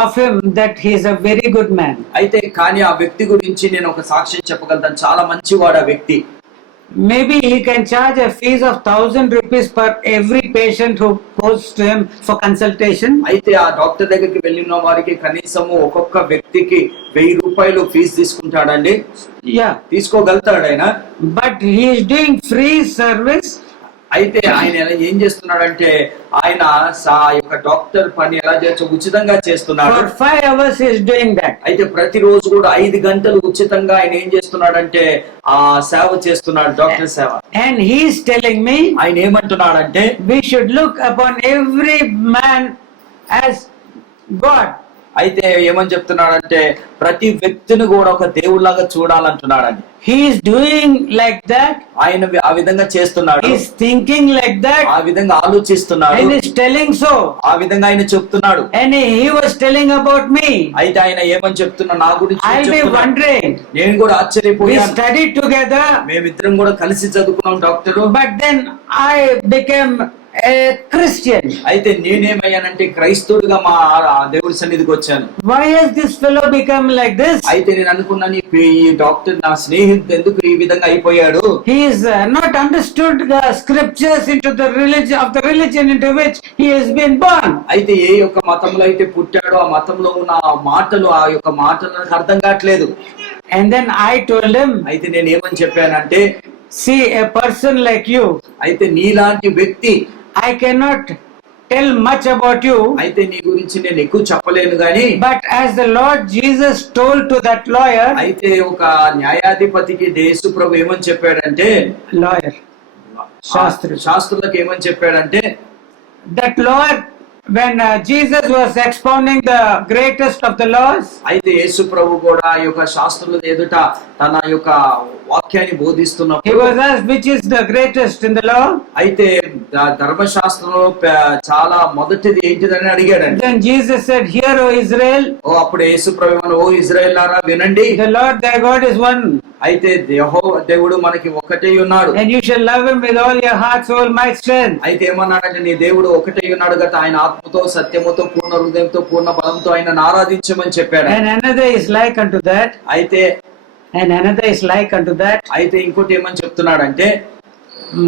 of him that he is a very good man. అయితే కానీ ఆ వ్యక్తి గురించి నేను ఒక సాక్ష్యం చెప్పగలుగుతాను, చాలా మంచివాడు ఆ వ్యక్తి. Maybe he can charge a fees of 1,000 rupees per every patient who goes to him for consultation. అయితే ఆ డాక్టర్ దగ్గరికి వెళ్ళిన వారికి కనీసము ఒక్కొక్క వ్యక్తికి 1000 రూపాయలు ఫీజు తీసుకుంటాడండి. Yeah, తీసుకోగలుగుతాడు ఆయన. but he is doing free service. అయితే ఆయన ఏం చేస్తున్నాడంటే, ఆయన యొక్క డాక్టర్ పని ఎలా చేయొచ్చు ఉచితంగా చేస్తున్నాడు. For 5 hours he is doing that. అయితే ప్రతిరోజు కూడా 5 గంటలు ఉచితంగా ఆయన ఏం చేస్తున్నాడంటే ఆ సేవ చేస్తున్నాడు, డాక్టర్ సేవ. And he is telling me, ఆయన ఏమంటున్నాడంటే, we should look upon every man as God. అయితే ఏమని చెప్తున్నాడంటే, ప్రతి వ్యక్తిని కూడా ఒక దేవుళ్లాగా చూడాలంటున్నాడండి. He is doing like that. ఆయన ఆ విధంగా చేస్తున్నాడు. He is thinking like that. ఆ విధంగా ఆలోచిస్తున్నాడు. And is telling so. ఆ విధంగా ఆయన చెప్తున్నాడు. And he was telling about me. అయితే ఆయన ఏమని చెప్తున్నా, నా గురించి I'll be wondering. నేను కూడా We ఆశ్చర్యపోయాను. studied together. మేమిద్దరం కూడా కలిసి చదువుకున్నాం doctor. But then I became a Christian. అయితే నేనేమయ్యానంటే క్రైస్తవుడిగా మా దేవుడి సన్నిధికి వచ్చాను. Why has this fellow become like this? అయితే నేను అనుకున్నాను, ఈ డాక్టర్ నా స్నేహితుడు ఎందుకు ఈ విధంగా అయిపోయాడు? He is not understood the scriptures into the religion into which he has been born. అయితే ఏ యొక్క మతంలో అయితే పుట్టాడో ఆ మతంలో ఉన్న ఆ యొక్క మాటలు నాకు అర్థం కావట్లేదు. And then I told him, అయితే నేను ఏమని చెప్పానంటే, see, a person like you, అయితే నీలాంటి వ్యక్తి, I cannot tell much about you, అయితే నీ గురించి నేను ఎక్కువ చెప్పలేను గాని, but as the Lord Jesus told to that lawyer, అయితే ఒక న్యాయాధిపతికి యేసు ప్రభు ఏమని చెప్పాడంటే, lawyer, శాస్త్రి, శాస్త్రులకు ఏమని చెప్పాడంటే, that lawyer, when Jesus was expounding the greatest of the laws, అయితే యేసు ప్రభు కూడా ఈ యొక్క శాస్త్రుల ఎదుట తన యొక్క వాక్యాన్ని he బోధిస్తున్నప్పుడు was asked which is the greatest in the law. అయితే ధర్మశాస్త్రంలో చాలా మొదటిది ఏంటిదని అడిగాడండి. Then Jesus said, hear, O Israel, అప్పుడు యేసు ప్రభు, ఓ ఇశ్రాయేలులారా వినండి, the Lord thy God is one, అయితే దేవుడు మనకి ఒకటే ఉన్నాడు, and you shall love him with all your heart, soul, might, strength. అయితే ఏమన్నాడంటే నీ దేవుడు ఒకటే ఉన్నాడు కదా, ఆయన ఆత్మతో సత్యముతో పూర్ణ హృదయంతో పూర్ణ బలంతో ఆయనను ఆరాధించమని చెప్పాడు. And another is like unto that, అయితే అయితే ఇంకోటి ఏమని చెప్తున్నాడంటే,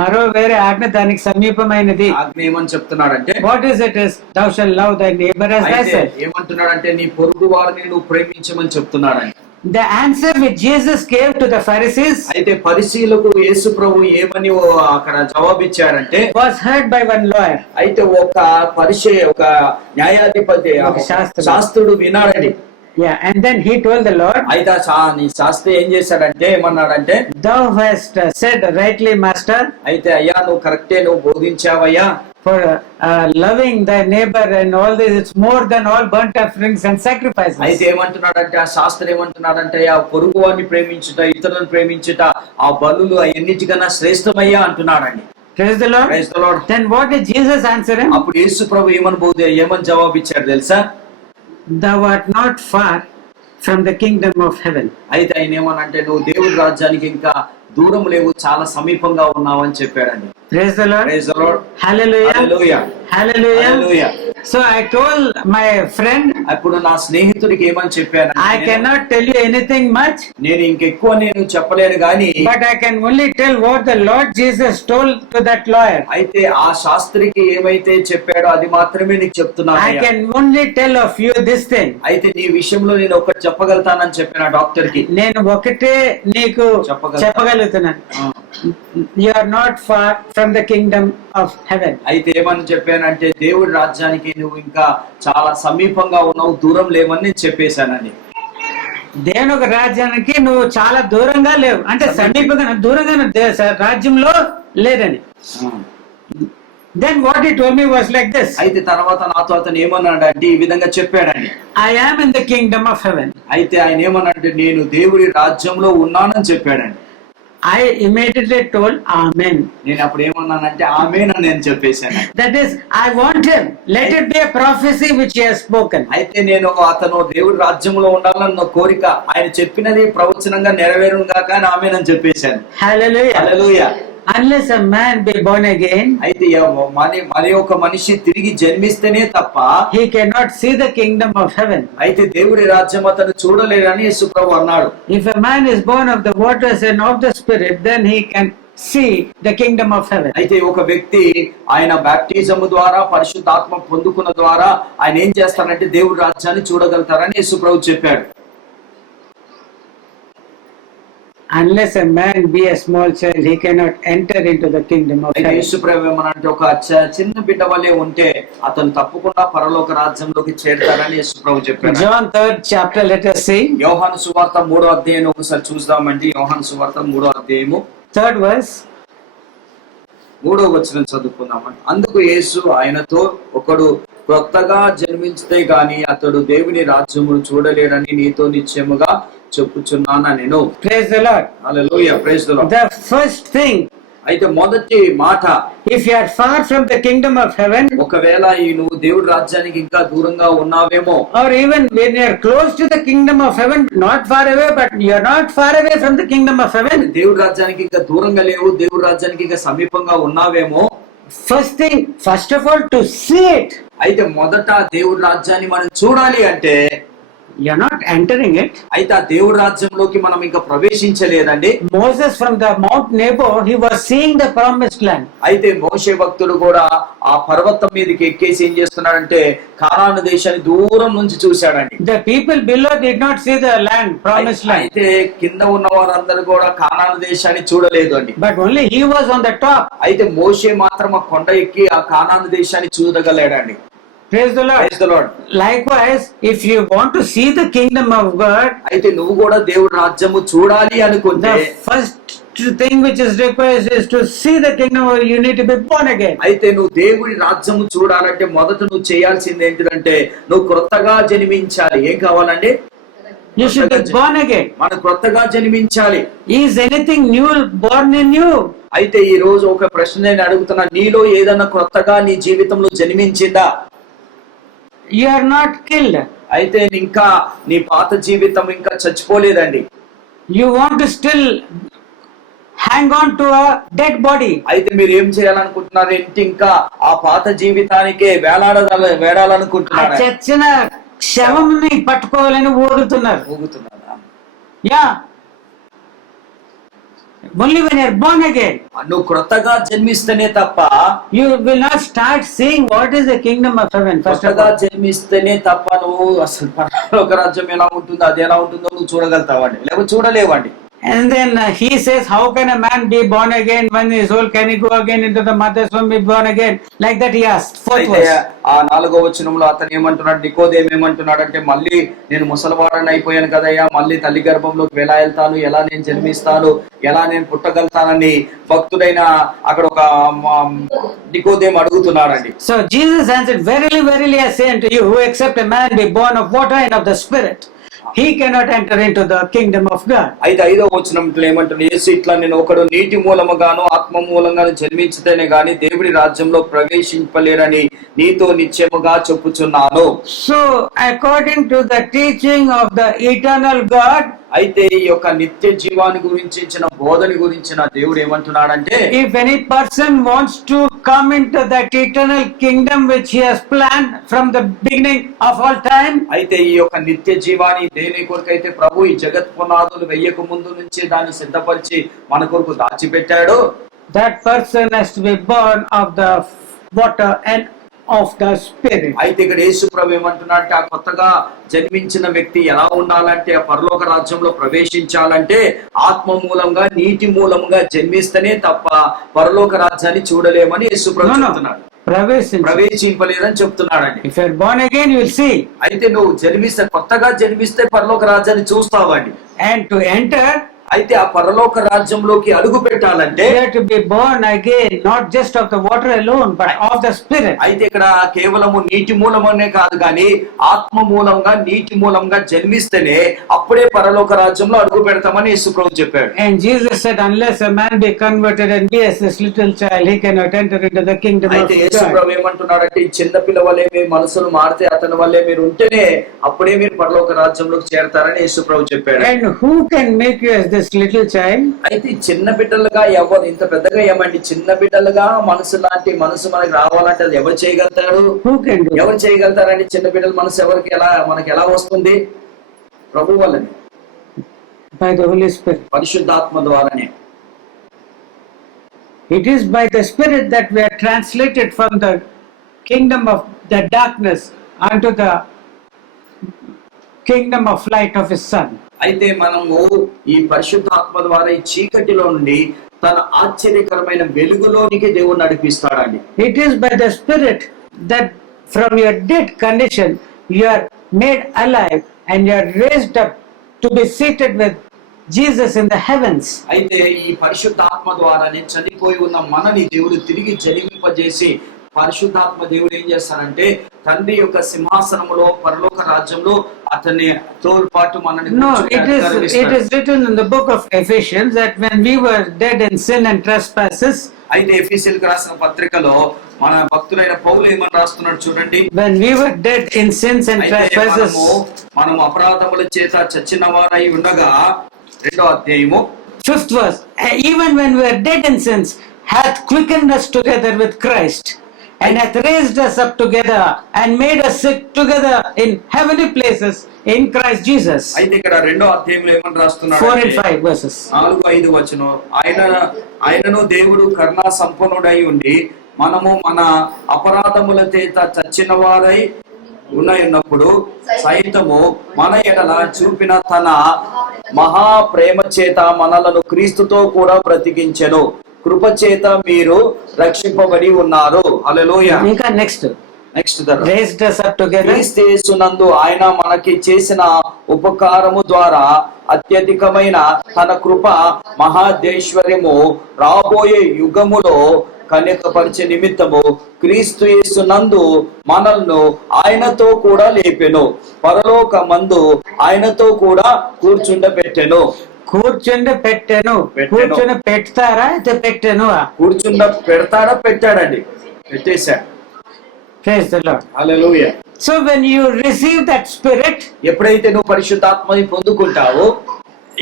మరో వేరే ఆజ్ఞ దానికి సమీపమైనది. ఆజ్ఞ ఏమని చెప్తున్నాడంటే, what is it is, thou shalt love thy neighbor as thyself. ఏమంటున్నాడంటే నీ పొరుగు వారిని నువ్వు ప్రేమించమని చెప్తున్నాడండి. The answer which Jesus gave to the Pharisees అయితే పరిసీలకు యేసు ప్రభు ఏమని అక్కడ జవాబిచ్చాడంటే, was heard by one lawyer. అయితే ఒక ఒక న్యాయాధిపతి, ఒక శాస్త్రుడు వినాడండి. Yeah, and then he told the Lord, అయితే నీ శాస్త్రి ఏం చేశాడంటే, ఏమన్నాడంటే, thou hast said rightly, master, అయితే అయ్యా నువ్వు కరెక్టే, నువ్వు బోధించావయ్యా, for loving thy neighbor and all this, it's more than all burnt offerings and sacrifices. అయితే ఏమంటున్నాడంటే, ఆ శాస్త్రి ఏమంటున్నాడంటే, ఆ పొరుగు వారిని ప్రేమించుట, ఇతరులను ప్రేమించుట, ఆ బలులు అన్నిటికన్నా శ్రేష్టమయ్యా అంటున్నాడండి. Praise the Lord. Praise the Lord. Then what did Jesus answer him? అప్పుడు యేసు ప్రభు ఏమని జవాబిచ్చాడు తెలుసా? Thou art not far from the kingdom of heaven. అయితే ఆయన ఏమనంటే, నువ్వు దేవుడి రాజ్యానికి ఇంకా దూరం లేవు, చాలా సమీపంగా ఉన్నావు అని చెప్పాడండి. Praise the Lord. Praise the Lord. Hallelujah. Hallelujah. Hallelujah. Hallelujah. So I told my friend, అప్పుడు నా స్నేహితుడికి ఏమని చెప్పాను, I cannot tell you anything much, నేను ఇంకెక్కువ నేను చెప్పలేను గాని, but I can only tell what the Lord Jesus told to that lawyer. అయితే ఆ శాస్త్రికి ఏమైతే చెప్పాడో అది మాత్రమే నీకు చెప్తున్నాను. I can only tell of you this thing. అయితే నీ విషయంలో నేను ఒకటి చెప్పగలుగుతానని చెప్పిన డాక్టర్ కి, నేను ఒకటే నీకు చెప్పగలుగుతున్నాను, you are not far from the kingdom of heaven. అయితే ఏమని చెప్పానంటే, దేవుడి రాజ్యానికి నువ్వు ఇంకా చాలా సమీపంగా ఉన్నావు, దూరం లేవని నేను చెప్పేశానని. దేవుని ఒక రాజ్యానికి నువ్వు చాలా దూరంగా లేవు, అంటే సమీపంగా దూరంగా రాజ్యంలో లేదని. Then what he told me was like this. అయితే తర్వాత నాతో అతను ఏమన్నాడంటే ఈ విధంగా చెప్పాడండి, I am in the kingdom of heaven. అయితే ఆయన ఏమన్నాడంటే, నేను దేవుడి రాజ్యంలో ఉన్నానని చెప్పాడండి. I immediately told Amen. నేను అప్పుడు ఏమన్నానంటే ఆమేన్ అని నేను చెప్పేశాను. That is, I want him, let it be a prophecy which he has spoken. అయితే నేను అతను దేవుడి రాజ్యంలో ఉండాలన్న కోరిక, ఆయన చెప్పినది ప్రవచనంగా నెరవేరును గాక అని ఆమేన్ అని చెప్పేశాను. Hallelujah. Hallelujah. Unless a man be born again, అయితే మరి ఒక మనిషి తిరిగి జన్మిస్తేనే తప్ప he cannot see the kingdom of heaven. అయితే దేవుడి రాజ్యం అతను చూడలేడని యేసు ప్రభు అన్నాడు. If a man is born of the waters and of the spirit, then he can see the kingdom of heaven. అయితే ఒక వ్యక్తి ఆయన బాప్టిజం ద్వారా పరిశుద్ధాత్మ పొందుకున్న ద్వారా ఆయన ఏం చేస్తారంటే దేవుడి రాజ్యాన్ని చూడగలుగుతారని యేసు ప్రభు చెప్పాడు. Unless a man be a small child, he cannot enter into the kingdom of heaven. యేసు ప్రభు ఏమనంటే, ఒక చిన్న బిడ్డ వలె ఉంటే అతను తప్పకుండా పరలోక రాజ్యంలోకి చేరతారని యేసు ప్రభు చెప్పాడు. John 3rd chapter, let us see. యోహాను సువార్త 3వ అధ్యాయం ఒకసారి చూద్దామండి. యోహాను సువార్త 3వ అధ్యాయము 3rd verse. 3వ వచనం చదువుకుందామండి. అందుకు యేసు ఆయనతో, ఒకడు కొత్తగా జన్మించితే గాని అతడు దేవుని రాజ్యమును చూడలేడని నీతో నిశ్చయముగా చెప్పుచున్నాను నేను. Praise the Lord. Hallelujah. Praise the Lord. The first thing, అయితే మొదటి మాట, if you are far from the kingdom of heaven, ఒకవేళ నువ్వు దేవుడి రాజ్యానికి ఇంకా దూరంగా ఉన్నావేమో, or even when you are close to the kingdom of heaven, not far away, but you are not far away from the kingdom of heaven, దేవుడి రాజ్యానికి ఇంకా దూరంగా లేవు, దేవుడి రాజ్యానికి ఇంకా సమీపంగా ఉన్నావేమో, first thing, first of all, to see it, అయితే మొదట దేవుడి రాజ్యాన్ని మనం చూడాలి అంటే You're not entering it. అయితే ఆ దేవుడి రాజ్యంలోకి మనం ఇంకా ప్రవేశించలేదండి. Moses from the Mount Nebo, he was seeing the promised land. అయితే మోషే భక్తుడు కూడా ఆ పర్వతం మీదకి ఎక్కేసి ఏం చేస్తున్నాడంటే కానాను దేశాన్ని దూరం నుంచి చూశాడండి. The people below did not see the land, promised land. అయితే కింద ఉన్న వారందరూ కూడా కానాను దేశాన్ని చూడలేదు అండి. But only he was on the top. అయితే మోషే మాత్రం ఆ కొండ ఎక్కి ఆ కానాను దేశాన్ని చూడగలేడండి. Praise the Lord. Praise the Lord. Likewise, if you want to see the kingdom of God, అయితే నువ్వు కూడా దేవుడి రాజ్యము చూడాలి అనుకుంటే the first thing which is required is to see the kingdom of, you need to be born again. అయితే నువ్వు దేవుడి రాజ్యము చూడాలంటే మొదట నువ్వు చేయాల్సింది ఏంటిదంటే నువ్వు క్రొత్తగా జన్మించాలి. ఏం కావాలండి? You should be born again. మనం క్రొత్తగా జన్మించాలి. Is anything new born in you? అయితే ఈ రోజు ఒక ప్రశ్న నేను అడుగుతున్నా, నీలో ఏదైనా క్రొత్తగా నీ జీవితంలో జన్మించిందా? You are not killed. అయితే ఇంకా నీ పాత జీవితం ఇంకా చచ్చిపోలేదండి. You want to still hang on to a dead body. అయితే మీరు ఏం చేయాలనుకుంటున్నారు? ఇంకా ఆ పాత జీవితానికే ఆ వేలాడాలనుకుంటున్నారు. చచ్చిన శవంని పట్టుకోవాలని ఊగుతున్నారా? Yeah. Only when you are born again, నువ్వు క్రొత్తగా జన్మిస్తేనే తప్ప you will not start seeing what is the kingdom of heaven. First of కొత్తగా all, జన్మిస్తేనే తప్ప నువ్వు అసలు పరలోక రాజ్యం ఎలా ఉంటుందో అది ఎలా ఉంటుందో నువ్వు చూడగలుగుతావండి, లేకపోతే చూడలేవండి. and then he says, how can a man be born again when he is old? Can he go again into the mother's womb, be born again? Like that he asked. Fourth అయితే verse. ఆ 4వ వచనంలో అతను ఏమంటున్నాడు, నికోదేము ఏమంటున్నాడు అంటే, మళ్ళీ నేను ముసలివాడని అయిపోయాను కదయ్యా, మళ్ళీ తల్లి గర్భంలోకి ఎలా వెళ్తాను, ఎలా నేను జన్మిస్తాను, ఎలా నేను పుట్టగలుగుతానని భక్తుడైన అక్కడ ఒక నికోదేము అడుగుతున్నాడండి. So Jesus answered, verily, verily, I say unto you, except a man be born of water and of the Spirit, he cannot enter into the kingdom of God. అయితే 5వ వచనంలో ఏమంటున్నాడు, యేసు ఇట్లా నేను ఒకడు నీటి మూలముగాను ఆత్మ మూలంగాను జన్మించితేనే గాని దేవుడి రాజ్యంలో ప్రవేశింపలేరని నీతో నిశ్చయముగా చెప్పుచున్నాను. So according to the teaching of the eternal God, అయితే ఈ యొక్క నిత్య జీవాన్ని గురించిన బోధన గురించిన దేవుడు ఏమంటున్నాడంటే, if any person wants to come into that eternal kingdom which he has planned from the beginning of all time, అయితే ఈ యొక్క నిత్య జీవాన్ని దేని కొరకైతే ప్రభు ఈ జగత్ పునాదులు వెయ్యక ముందు నుంచి దాన్ని సిద్ధపరిచి మన కొరకు దాచిపెట్టాడు, that person has to be born of the water and of the Spirit. అయితే ఇక్కడ యేసు ప్రభు ఏమంటున్నాడంటే, ఆ కొత్తగా జన్మించిన వ్యక్తి ఎలా ఉండాలంటే, ఆ పరలోక రాజ్యంలో ప్రవేశించాలంటే ఆత్మ మూలంగా నీటి మూలంగా జన్మిస్తేనే తప్ప పరలోక రాజ్యాన్ని చూడలేమని యేసు ప్రభు చెప్తున్నాడు. ప్రవేశింపలేదని చెప్తున్నాడండి. If you are born again, you will see. అయితే నువ్వు జన్మిస్తే, కొత్తగా జన్మిస్తే పరలోక రాజ్యాన్ని చూస్తావండి. And to enter, అయితే ఆ పరలోక రాజ్యంలోకి అడుగు పెట్టాలంటే you have to be born again, not just of the water alone, but of the Spirit. అయితే ఇక్కడ కేవలము నీటి మూలమనే కాదు కానీ ఆత్మ మూలంగా నీటి మూలంగా జన్మిస్తేనే అప్పుడే పరలోక రాజ్యంలో అడుగు పెడతామని యేసుప్రభు చెప్పాడు. And Jesus said, unless a man be converted and be as this little child, he cannot enter into the kingdom of అయితే God. యేసుప్రభు ఏమంటున్నాడంటే, ఈ చిన్న పిల్ల వల్లే మీ మనసులు మారితే అతని వల్లే మీరు ఉంటేనే అప్పుడే మీరు పరలోక రాజ్యంలోకి చేరతారని యేసుప్రభు చెప్పాడు. And who can make you as this little child? అయితే చిన్న బిడ్డలుగా ఎవరు, ఇంత పెద్దగా ఏమండి, చిన్న బిడ్డలుగా మనసు లాంటి మనసు మనకి రావాలంటే అది ఎవరు చేయగలుగుతారు? Who can do? ఎవరు చేయగలుగుతారండి? చిన్న బిడ్డల మనసు ఎవరికి మనకి ఎలా వస్తుంది? ప్రభు వల్లనే, By the Holy Spirit. పరిశుద్ధాత్మ ద్వారానే. It is by the Spirit that we are translated from the kingdom of the darkness unto the kingdom of light of His Son. అయితే మనము ఈ పరిశుద్ధాత్మ ద్వారా ఈ చీకటిలో నుండి తన ఆశ్చర్యకరమైన వెలుగులోనికి దేవుడు నడిపిస్తాడండి. It is by the Spirit that from your dead condition you are made alive and you are raised up to be seated with Jesus in the heavens. అయితే ఈ పరిశుద్ధాత్మ ద్వారానే చనిపోయి ఉన్న మనని దేవుడు తిరిగి జన్మింపజేసి, పరిశుద్ధాత్మ దేవుడు ఏం చేస్తారంటే తండ్రి యొక్క సింహాసనములో పరలోక రాజ్యంలో అతన్ని తోడ్పాటు మనని. No, it is written in the book of Ephesians that when we were dead in sin and trespasses, అయితే ఎఫెసీయులకు రాసిన పత్రికలో మన భక్తులైన పౌలు ఏమని రాస్తున్నాడు చూడండి. when we were dead in sins and trespasses, మనం అపరాధముల చేత చచ్చిన వారై ఉండగా, 2వ అధ్యాయము 5th verse, even when we were dead in sins, hath quickened us together with Christ, and hath raised us up together and made us sit together in heavenly places in Christ Jesus. అయితే ఇక్కడ 2వ అధ్యాయంలో ఏమని 4 రాస్తున్నాడు and 5 verses. 4-5 వచనం. ఆయనను దేవుడు కరుణా సంపన్నుడై ఉండి మనము మన అపరాధముల చేత చచ్చిన వారై ఉన్నప్పుడు సైతము మన ఎడల చూపిన తన మహా ప్రేమ చేత మనలను క్రీస్తుతో కూడా బ్రతికించెను. కృప చేత మీరు రక్షింపబడి ఉన్నారు. హల్లెలూయా. ఇంకా next next raised us up together. క్రీస్తు యేసునందు ఆయన మనకి చేసిన ఉపకారము ద్వారా అత్యధికమైన తన కృప మహాదేశ్వర్యము రాబోయే యుగములో కన్యకపరిచే నిమిత్తము క్రీస్తు యేసునందు మనల్ని ఆయనతో కూడా లేపెను, పరలోకమందు ఆయనతో కూడా కూర్చుండబెట్టెను. కూర్చుండి పెట్టాను. కూర్చుని పెడతారా అయితే పెట్టాను. పెడతాడా? పెట్టాడండి, పెట్టేశాడు. Praise the Lord. Hallelujah. So when you receive that spirit, ఎప్పుడైతే నువ్వు పరిశుద్ధాత్మని పొందుకుంటావో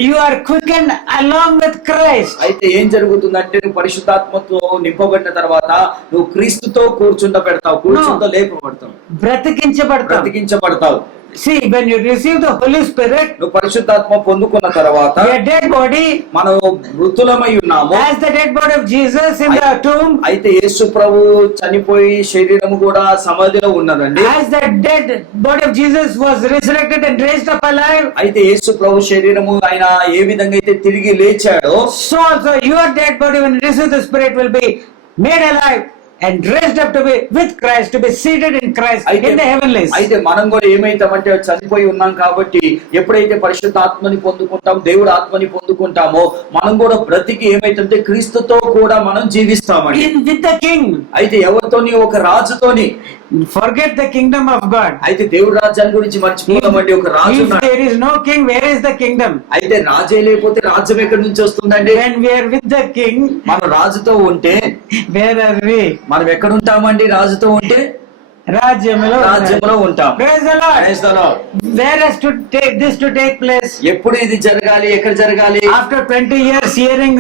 you are quickened along with Christ. అయితే ఏం జరుగుతుందంటే నువ్వు పరిశుద్ధాత్మతో నింపబడిన తర్వాత నువ్వు క్రీస్తుతో కూర్చుండబెడతావు, లేపబడతావు, బ్రతికించబడతావు. See, when you receive the Holy Spirit, నువ్వు పరిశుద్ధాత్మ పొందుకున్న తర్వాత your dead body, మనం మృతులమై ఉన్నాము. as the dead body of Jesus in the tomb, అయితే యేసు ప్రభు చనిపోయి శరీరము కూడా సమాధిలో ఉన్నదండి. as the dead body of Jesus was resurrected and raised up alive, అయితే యేసు ప్రభు శరీరము ఆయన ఏ విధంగా అయితే తిరిగి లేచాడో, so also your dead body when you receive the Spirit will be made alive and raised up to be with Christ, to be seated in Christ in the heavenlies. అయితే మనం కూడా ఏమైతామంటే చనిపోయి ఉన్నాం కాబట్టి ఎప్పుడైతే పరిశుద్ధాత్మని పొందుకుంటాం, దేవుడు ఆత్మని పొందుకుంటామో మనం కూడా బ్రతికి ఏమైతుంటే క్రీస్తుతో కూడా మనం జీవిస్తామండి. with the king. అయితే ఎవరితోని? ఒక రాజుతోని. Forget the kingdom of God. అయితే దేవుడి రాజ్యాన్ని గురించి మర్చిపోతామండి. ఒక రాజు ఉన్నాడు. There is no king, where is the kingdom? అయితే రాజే లేకపోతే రాజ్యం ఎక్కడి నుంచి వస్తుందండి? When we are with the king, మనం రాజుతో ఉంటే where are we? మనం ఎక్కడ ఉంటామండి? రాజుతో ఉంటే రాజ్యంలో ఉంటాం. Praise the Lord. Praise the Lord. Where has to take this to take place? ఎప్పుడు ఇది జరగాలి? ఎక్కడ జరగాలి? After 20 years hearing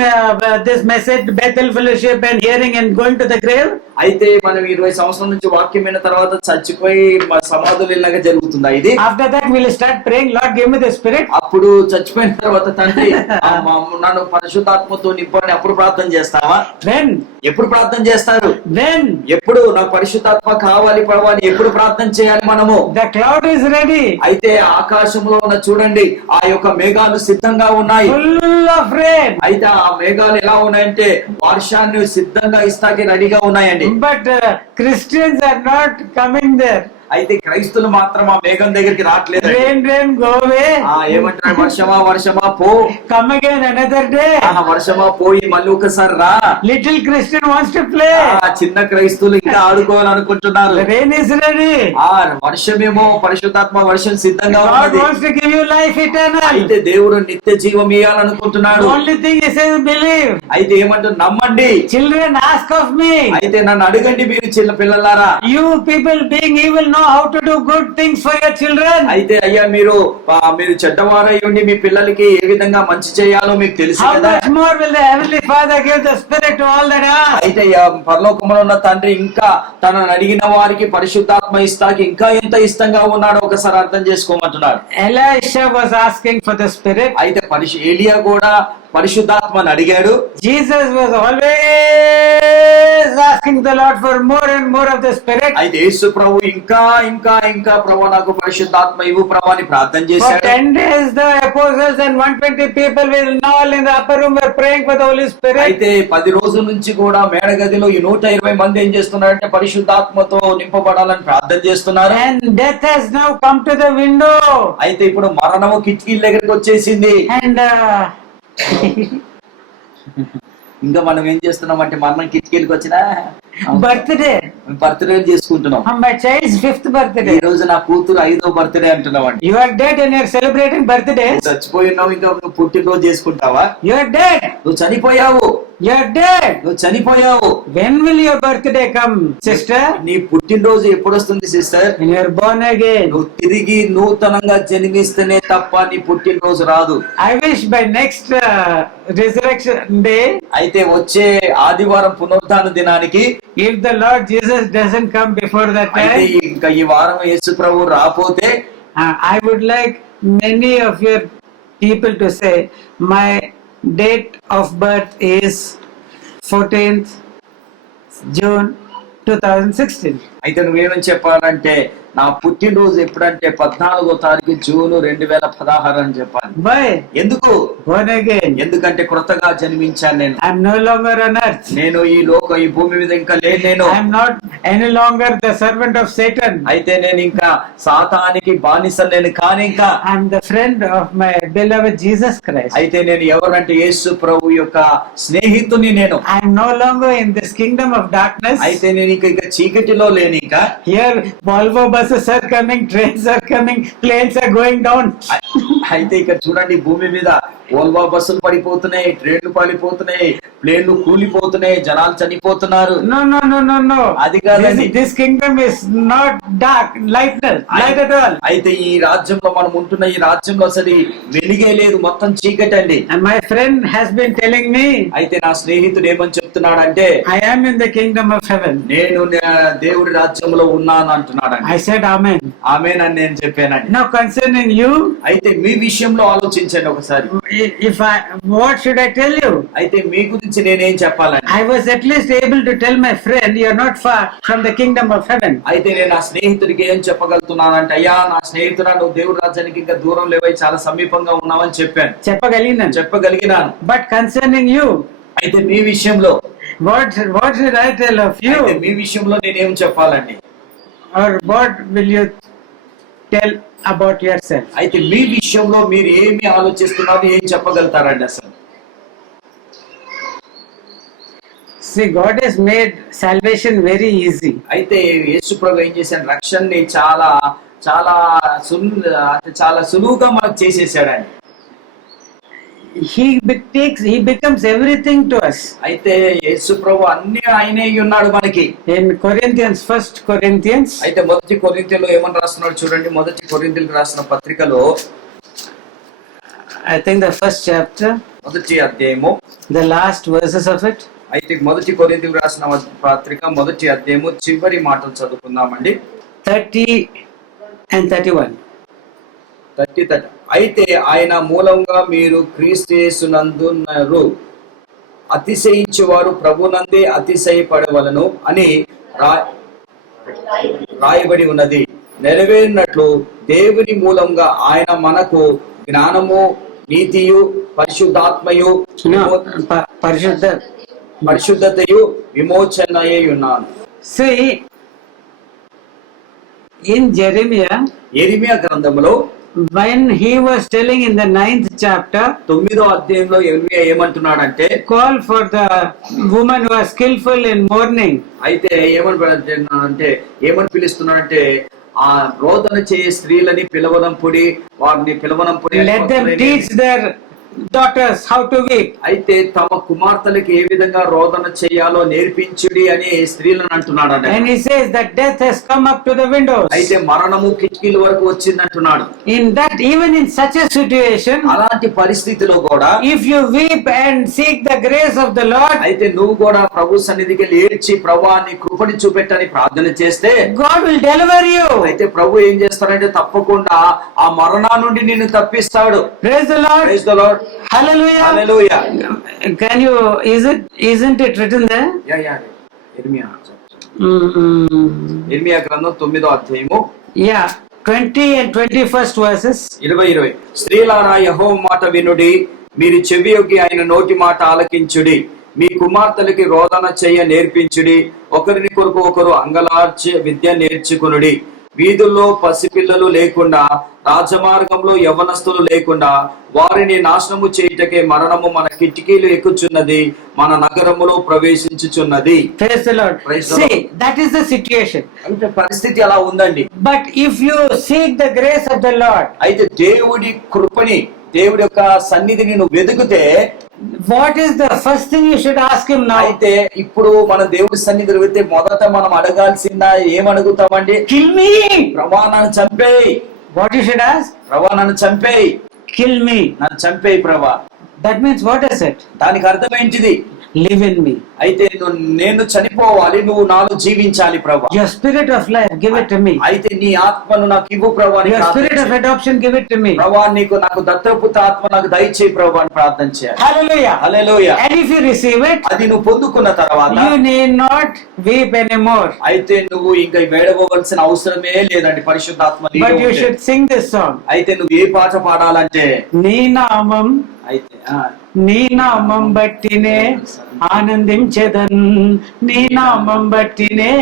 this message, Bethel Fellowship, and hearing and going to the grave. అయితే మనం 20 సంవత్సరాల నుంచి వాక్యం విన్న తర్వాత చచ్చిపోయి సమాధులు ఇలాగా జరుగుతుందా ఇది? After that we'll start praying, Lord give me the Spirit. అప్పుడు చచ్చిపోయిన తర్వాత తండ్రి నన్ను పరిశుద్ధాత్మతో నింపని అప్పుడు ప్రార్థన చేస్తావా? When? ఎప్పుడు ప్రార్థన చేస్తారు? When? ఎప్పుడు నాకు పరిశుద్ధాత్మ కావాలి పడవాలి ఎప్పుడు ప్రార్థన చేయాలి మనము? The cloud is ready. అయితే ఆకాశంలో ఉన్న చూడండి ఆ యొక్క మేఘాలు సిద్ధంగా ఉన్నాయి. Full of rain. అయితే ఆ మేఘాలు ఎలా ఉన్నాయంటే వర్షాన్ని సిద్ధంగా ఇస్తాకి రెడీగా ఉన్నాయండి. But Christians are not coming there. అయితే క్రైస్తులు మాత్రం ఆ మేఘం దగ్గరికి రావట్లేదు. Rain go away. ఏమంటారు? వర్షమా పో. Come again another day. వర్షమా పోయి మళ్ళీ ఒకసారి రా. Little Christian wants to play. చిన్న క్రైస్తువులు ఇంకా ఆడుకోవాలనుకుంటున్నారు. The rain is ready. వర్షమేమో పరిశుద్ధాత్మ వర్షం సిద్ధంగా God wants to give you life eternal. అయితే దేవుడు నిత్య జీవం ఇవ్వాలనుకుంటున్నాడు. Only thing he says believe. అయితే ఏమంటారు? నమ్మండి. Children ask of me. అయితే నన్ను అడగండి మీరు చిన్న పిల్లలారా. You people being evil know how to do good things for your children. అయితే అయ్యా మీరు చెడ్డవారై ఉండి మీ పిల్లలకి ఏ విధంగా మంచి చేయాలో మీకు తెలుసు కదా. How much more will the heavenly Father give the Spirit to all that ask? అయితే పరలోకంలో ఉన్న తండ్రి ఇంకా తనను అడిగిన వారికి పరిశుద్ధాత్మ ఇస్తాకి ఇంకా ఎంత ఇష్టంగా ఉన్నాడో ఒకసారి అర్థం చేసుకోమంటున్నాడు. Elisha was asking for the Spirit. అయితే ఏలియా కూడా పరిశుద్ధాత్మని అడిగాడు. Jesus was always asking the Lord for more and more of the Spirit. అయితే యేసు ప్రభు ఇంకా ప్రభు నాకు పరిశుద్ధాత్మ ఇవ్వు ప్రభు అని ప్రార్థన చేశాడు. For 10 days the apostles and 120 people will all in the upper room were praying for the Holy Spirit. అయితే 10 రోజుల నుంచి కూడా మేడగదిలో ఈ 120 మంది ఏం చేస్తున్నారంటే పరిశుద్ధాత్మతో నింపబడాలని ప్రార్థన చేస్తున్నారు. And death has now come to the window. అయితే ఇప్పుడు మరణము కిటికీల దగ్గరికి వచ్చేసింది. And ఇంకా మనం ఏం చేస్తున్నాం అంటే మరణం కిటికీలకు వచ్చినా బర్త్డే చేసుకుంటున్నాం. My child's 5th birthday. ఈ రోజు నా కూతురు 5వ బర్త్డే అంటున్నాం అండి. You are dead and you are celebrating birthdays. చచ్చిపోయినావు ఇంకా నువ్వు పుట్టినరోజు చేసుకుంటావా? You are dead. నువ్వు చనిపోయావు. You are dead. నువ్వు చనిపోయావు. When will your birthday come, sister? నీ పుట్టినరోజు ఎప్పుడు వస్తుంది sister? When you are born again. నువ్వు తిరిగి నూతనంగా జన్మిస్తేనే తప్ప నీ పుట్టినరోజు రాదు. I wish by next resurrection day, అయితే వచ్చే ఆదివారం పునరుత్థాన దినానికి if the Lord Jesus doesn't come before that అయితే time, ఇంకా ఈ వారం యేసు ప్రభు రాపోతే I would like many of your people to say, my date of birth is 14th June 2016. అయితే నువ్వేమని చెప్పాలంటే నా పుట్టినరోజు ఎప్పుడంటే 14వ తారీఖు జూన్ 2016 అని చెప్పాలి. Why? ఎందుకు? Born again. ఎందుకంటే కొత్తగా జన్మించాను నేను. I am no longer on earth. నేను ఈ భూమి మీద ఇంకా లేను నేను. I am not any longer the servant of Satan. అయితే నేను ఇంకా సాతానికి బానిస నేను కాని ఇంకా. I am the friend of my beloved Jesus Christ. అయితే నేను ఎవరంటే యేసు ప్రభు యొక్క స్నేహితుని నేను. I am no longer in this kingdom of darkness. అయితే నేను ఇంకా చీకటిలో లేను ఇంకా. Here Volvo buses are coming, trains are coming, planes are going down. అయితే ఇక్కడ చూడండి భూమి మీద ఓల్వా బస్సులు పడిపోతున్నాయి, ట్రైన్లు పడిపోతున్నాయి, ప్లేన్లు కూలిపోతున్నాయి, జనాలు చనిపోతున్నారు. No. అది కాదండి. This kingdom is not dark, light at all. అయితే ఈ రాజ్యంలో మనం ఉంటున్న ఈ రాజ్యంలో అసలు వెలుగే లేదు, మొత్తం చీకటి అండి. And my friend has been telling me, అయితే నా స్నేహితుడు ఏమని చెప్తున్నాడంటే, I am in the kingdom of heaven. నేను దేవుడి రాజ్యంలో ఉన్నాను అంటున్నాడు. I said amen. ఆమేన్ అని నేను చెప్పానండి. Now concerning you, అయితే మీ విషయంలో ఆలోచించండి ఒకసారి. what should I tell you? అయితే మీ గురించి నేనేం చెప్పాలండి? I was at least able to tell my friend, you are not far from the kingdom of heaven. అయితే నేను నా స్నేహితుడికి ఏం చెప్పగలుగుతున్నానంటే, అయ్యా నా స్నేహితుడా, నువ్వు దేవుడి రాజ్యానికి ఇంకా దూరం లేవై చాలా సమీపంగా ఉన్నావని చెప్పాను, చెప్పగలిగినాను. But concerning you, అయితే మీ విషయంలో what should I tell of you? అయితే మీ విషయంలో నేనేం చెప్పాలండి? Or what will you tell about yourself? అయితే మీ విషయంలో మీరు ఏమి ఆలోచిస్తున్నారు, ఏం చెప్పగలుగుతారండి అసలు? See, God has made salvation very easy. అయితే యేసు ప్రభు ఏం చేశాడు, రక్షణని చాలా చాలా చాలా సులువుగా మనకు చేసేసాడండి. He becomes everything to us. అయితే యేసు ప్రభు అన్ని ఆయనే ఉన్నాడు మనకి. In Corinthians, 1 Corinthians, అయితే మొదటి కొరింథీయులో ఏమని రాస్తున్నాడు చూడండి. మొదటి కొరింథీయులకు రాసిన పత్రికలో I think the first chapter, మొదటి అధ్యాయము, the last verses of it. అయితే మొదటి కొరింథీయులకు రాసిన పత్రిక మొదటి అధ్యాయము చివరి మాటలు చదువుకుందామండి. 30 and 31. అయితే ఆయన మూలంగా మీరు క్రీస్తు యేసునందున్నారు, అతిశయించువారు ప్రభునందే అతిశయపడవలను అని రాయబడి ఉన్నది. నెరవేరినట్లు దేవుని మూలంగా ఆయన మనకు జ్ఞానము, నీతియు, పరిశుద్ధాత్మయు, పరిశుద్ధతయు విమోచనయై ఉన్నాను. See, in యెరెమియా గ్రంథములో when he was telling in the 9th chapter, 9వ అధ్యాయంలో యెరెమియా ఏమంటున్నాడంటే, call for the woman who was skillful in mourning. అయితే ఏమని పిలుస్తున్నాడంటే, ఆ రోదన చేయ స్త్రీలని పిలవనంపుడి, వారిని పిలవనంపుడి. Let them teach their daughters how to weep. అయితే తమ కుమార్తెలకు ఏ విధంగా రోదన చేయాలో నేర్పించుడి అని స్త్రీలను అంటున్నాడు. And he says that death has come up to the windows. అయితే మరణము కిటికీల వరకు వచ్చింది అంటున్నాడు. In that, even in such a situation, అలాంటి పరిస్థితిలో కూడా if you weep and seek the grace of the Lord, అయితే నువ్వు కూడా ప్రభు సన్నిధికి ఏడ్చి ప్రభువా నీ కృపని చూపెట్టని ప్రార్థన చేస్తే God will deliver you. అయితే ప్రభు ఏం చేస్తాడంటే తప్పకుండా ఆ మరణా నుండి నిన్ను తప్పిస్తాడు. Praise the Lord. Praise the Lord. Hallelujah. Hallelujah. Can you, isn't it written there? Yeah. యెరెమియా గ్రంథం 9వ అధ్యాయము, 20 and 21st verses. 20. స్త్రీలారా యెహోవా మాట వినుడి, మీరు చెవియొగ్గి ఆయన నోటి మాట ఆలకించుడి. మీ కుమార్తెలకి రోదన చెయ్య నేర్పించుడి, ఒకరిని కొరకు ఒకరు అంగలార్చే విద్య నేర్చుకునుడి. వీధుల్లో పసిపిల్లలు లేకుండా, రాజమార్గంలో యవ్వనస్తులు లేకుండా, వారిని నాశనము చేయుటకే మరణము మన కిటికీలు ఎక్కుచున్నది, మన నగరములో ప్రవేశించుచున్నది. Praise the Lord. See, that is the situation. అంటే పరిస్థితి అలా ఉందండి. But if you seek the grace of the Lord, అయితే దేవుడి కృపని, దేవుడి యొక్క సన్నిధిని నువ్వు వెతుకుతే, what is the first thing you should ask him now? అయితే ఇప్పుడు మన దేవుడి సన్నిధిని వెళ్తే మొదట మనం అడగాల్సిందా ఏమడుగుతామండి? Kill me. ప్రభువా నన్ను చంపేయ్. What you should ask? ప్రభువా నన్ను చంపేయ్. Kill me. నన్ను చంపేయ్ ప్రభువా. That means what is it? దానికి అర్థం ఏంటిది? live in me. అయితే నేను చనిపోవాలి, నువ్వు నాలో జీవించాలి ప్రభా. Your spirit of life, give it to me. అయితే నీ ఆత్మను నాకు ఇవ్వు ప్రభా అని Your spirit of adoption, give it to me. ప్రభా, నాకు దత్తపుత్ర ఆత్మ నాకు దయచేయి ప్రభా అని ప్రార్థన చేయాలి. Hallelujah. Hallelujah. And if you receive it, అది నువ్వు పొందుకున్న తర్వాత you need not weep anymore. అయితే నువ్వు ఇంకా వేడవలసిన అవసరమే లేదండి పరిశుద్ధాత్మ నీలో But you ఉంటే. should sing this song. అయితే నువ్వు ఏ పాట పాడాలంటే నీ నామం అయితే నీ నామం బట్టినే ఆనందించెదన్, నీ నామం బట్టినే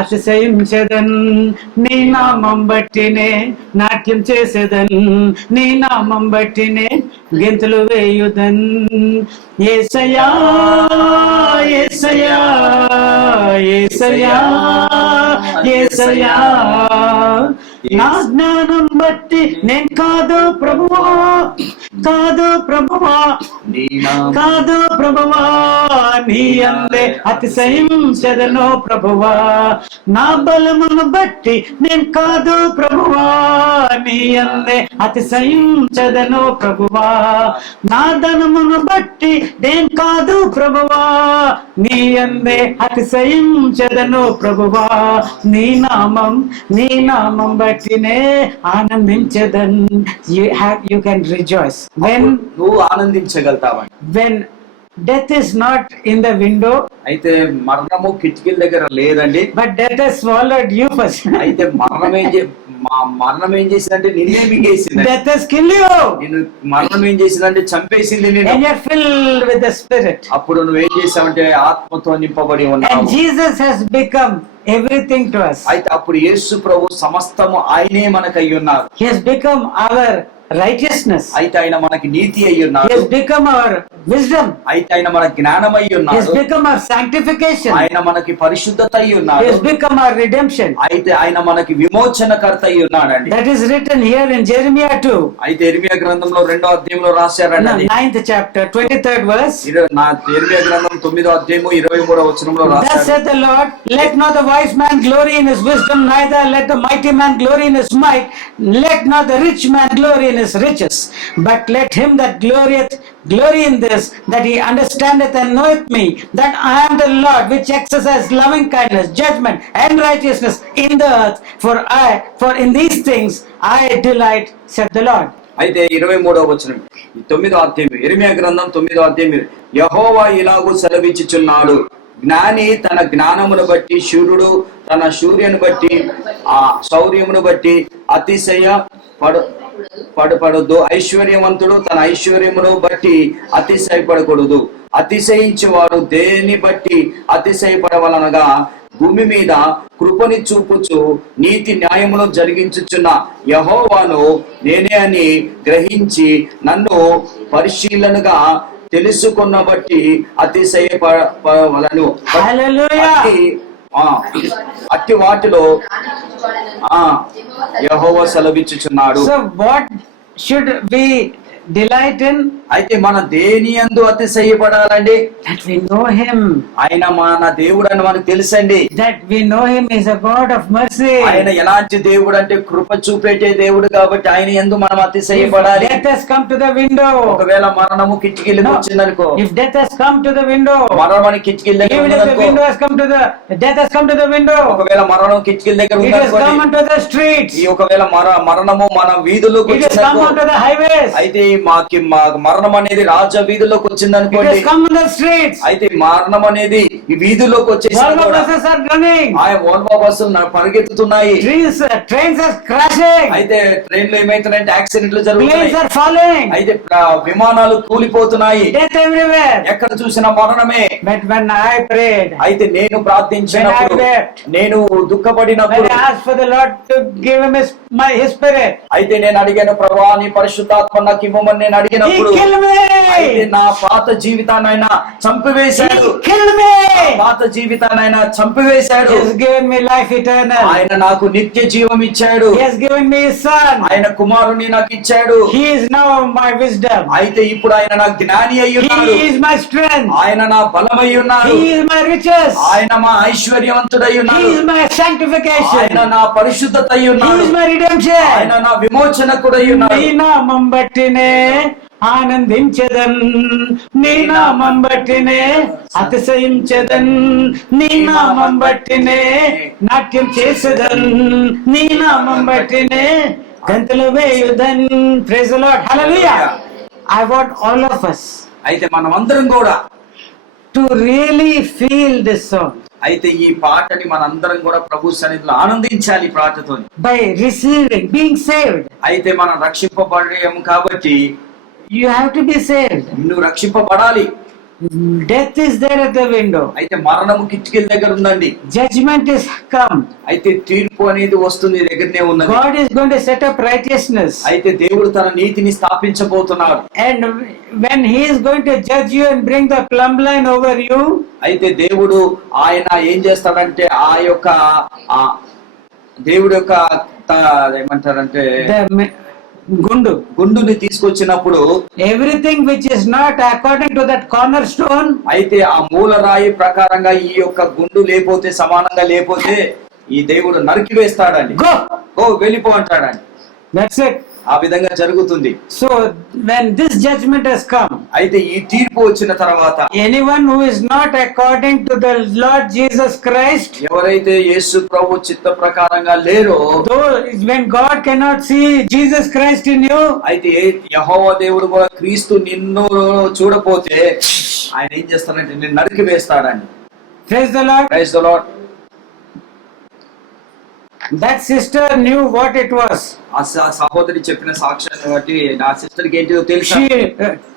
అతిశయించెదన్, నీ నామం బట్టినే నాట్యం చేసేదన్, నీ నామం బట్టినే గెంతులు వేయుదన్. యేసయ్యా యేసయ్యా యేసయ్యా యేసయ్యా, నా జ్ఞానం బట్టి నేను కాదు ప్రభువా, కాదు ప్రభువా, కాదు ప్రభువా, నీ అందే అతిశయించెదను ప్రభువా. నా బలమును బట్టి నేను కాదు ప్రభువా, నీ అందే అతిశయించెదను ప్రభువా. నా ధనమును బట్టి నేను కాదు ప్రభువా, నీ అందే అతిశయించెదను ప్రభువా. నీ నామం బట్టినే ఆనందించెదన్. You can rejoice when నువ్వు ఆనందించగలుగుతావని. when death is not in the window, అయితే మరణము కిటికీల దగ్గర లేదండి, but death has swallowed you first. అయితే మరణం ఏం చేసిందంటే నిన్నే మింగేసింది. Death has killed you మరణం ఏం చేసిందంటే చంపేసింది నిన్ను. and you're filled with the spirit, అప్పుడు నువ్వేం చేసావంటే ఆత్మతో నింపబడి ఉన్నావు. and Jesus has become everything to us. అయితే అప్పుడు యేసు ప్రభు సమస్తము ఆయనే మనకై ఉన్నారు. He has become our righteousness. అయితే ఆయన మనకి నీతి అయి He ఉన్నాడు. has become our wisdom. అయితే ఆయన మన జ్ఞానం అయి He has ఉన్నాడు. become our sanctification. ఆయన మనకి పరిశుద్ధత అయి He ఉన్నాడు. has become our redemption. అయితే ఆయన మనకి విమోచనకర్త అయి ఉన్నాడండి. That is written here in Jeremiah 2, అయితే ఇర్మియా గ్రంథంలో 2వ అధ్యాయంలో రాశారండి. 9th chapter, 23rd verse. ఇర్మియా గ్రంథం 9వ అధ్యాయము 23వ వచనంలో Thus రాశారు. saith the Lord, let not the wise man glory in his wisdom, neither let the mighty man glory in his might, let not the rich man glory in his riches, but let him that glorieth glory in this, that he understandeth and knoweth me, that I am the Lord, which exercise loving kindness, judgment, and righteousness in the earth. For in these things I delight, said the Lord. అయితే 23వ వచనం 9వ అధ్యాయం ఇర్మియా గ్రంథం 9వ అధ్యాయం, యెహోవా ఇలాగు సెలవిచ్చుచున్నాడు, జ్ఞాని తన జ్ఞానమును బట్టి, శూరుడు తన శౌర్యమును బట్టి, ఆ శౌర్యమును బట్టి అతిశయ పడకూడదు, ఐశ్వర్యవంతుడు తన ఐశ్వర్యమును బట్టి అతిశయపడకూడదు. అతిశయించేవాడు దేని బట్టి అతిశయపడవలనగా, భూమి మీద కృపని చూపుచు నీతి న్యాయమును జరిగించుచున్న యెహోవాను నేనే అని గ్రహించి నన్ను పరిశీలనగా తెలుసుకున్న బట్టి అతిశయపడవలను. అట్టి వాటిలో యెహోవా సెలవిచ్చుచున్నాడు. So what should we delight in? అయితే మన దేని యందు అతిశయపడాలండి? That we know him. ఆయన మన దేవుడు అని మనకు తెలుసండి. That we know him is a God of mercy. ఆయన ఎలాంటి దేవుడు అంటే కృప చూపెట్టే దేవుడు, కాబట్టి ఆయన యందు మనం అతిశయపడాలి. If death has come to the window, ఒకవేళ మరణము కిటికీలకు వచ్చిందనుకో, if death has come to the window, మరణం కిటికీల దగ్గర even if the ఉందనుకో, window has come to the death has come to the window, ఒకవేళ మరణం కిటికీల దగ్గర it has come ఉందనుకోండి, onto the streets, ఈ ఒకవేళ మరణము మన వీధుల్లోకి it has come వచ్చిందనుకో, onto the highways, అయితే మరణం అనేది రాజ వీధుల్లోకి it వచ్చిందనుకోండి, has come on the streets, అయితే మరణం అనేది ఈ వీధుల్లోకి వచ్చేసి Volvo buses are running, Volvo బస్సులు పరిగెత్తుతున్నాయి, trains are crashing, అయితే ట్రైన్లు ఏమైతున్నాయంటే యాక్సిడెంట్లు planes జరుగుతున్నాయి, are falling, అయితే విమానాలు కూలిపోతున్నాయి, death everywhere. ఎక్కడ చూసినా మరణమే. But when I prayed, అయితే నేను ప్రార్థించినప్పుడు, when I wept, నేను దుఃఖపడినప్పుడు, when I asked for the Lord to give him his spirit, అయితే నేను అడిగాను, ప్రభువా నీ పరిశుద్ధాత్మ నాకు ఇవ్వమని నేను he అడిగినప్పుడు, killed అయితే me, నా పాత జీవితాన్ని ఆయన చంపివేశాడు, he killed me, పాత జీవితాన్ని ఆయన చంపివేశాడు, he has given me life eternal, ఆయన నాకు నిత్య జీవం ఇచ్చాడు, he has given me his son, ఆయన కుమారుని నాకు ఇచ్చాడు, he is now my wisdom, అయితే ఇప్పుడు ఆయన నా జ్ఞాని అయి ఉన్నాడు, he is my strength, ఆయన నా బలమై ఉన్నాడు, he is my riches, ఆయన మా ఐశ్వర్యవంతుడై he ఉన్నాడు, is my sanctification, ఆయన నా పరిశుద్ధత అయి he ఉన్నాడు, is my redemption. ఆయన నా విమోచనకుడై ఉన్నాడు. నీ నామం బట్టినే ఆనందించదన్, నీ నామం బట్టినే అతిశయించదన్, నీ నామం బట్టినే నాట్యం చేసదన్, నీ నామం బట్టినే గంతులు వేయుదన్. Praise the lord, hallelujah. I want all of us అయితే మనం అందరం కూడా to really feel this song అయితే ఈ పాటని మనందరం కూడా ప్రభు సన్నిధిలో ఆనందించాలి ఈ పాటతో. by receiving, being saved. అయితే మనం రక్షింపబడేము కాబట్టి You have to be saved. నువ్వు రక్షింపబడాలి. Death is there at the window. అయితే మరణము కిటికీల దగ్గర ఉందండి. Judgment is come. అయితే తీర్పు అనేది వస్తుంది, దగ్గరనే ఉన్నది. God is going to set up righteousness. అయితే దేవుడు తన నీతిని స్థాపించబోతున్నాడు. And when he is going to judge you and bring the plumb line over you, అయితే దేవుడు ఆయన ఏం చేస్తాడంటే ఆ యొక్క దేవుడు యొక్క ఏమంటారంటే గుండుని తీసుకొచ్చినప్పుడు everything which is not according to that cornerstone, అయితే ఆ మూల రాయి ప్రకారంగా ఈ యొక్క గుండు లేకపోతే, సమానంగా లేకపోతే ఈ దేవుడు నరికి వేస్తాడండి. go, వెళ్ళిపో అంటాడండి. that's it. ఆ విధంగా జరుగుతుంది. So when this judgment has come, అయితే ఈ తీర్పు వచ్చిన తర్వాత anyone who is not according to the Lord Jesus Christ, ఎవరైతే యేసు ప్రభు చిత్త ప్రకారంగా లేరో, though when God cannot see Jesus Christ in you, అయితే యెహోవా దేవుడు కూడా క్రీస్తు నిన్ను చూడపోతే ఆయన ఏం చేస్తాడంటే నిన్ను నరికి వేస్తాడండి. praise the Lord. Praise the Lord. That sister knew what it was. ఆ సహోదరి చెప్పిన సాక్ష్యాన్ని బట్టి నా సిస్టర్ కి ఏంటిదో తెలుసు. She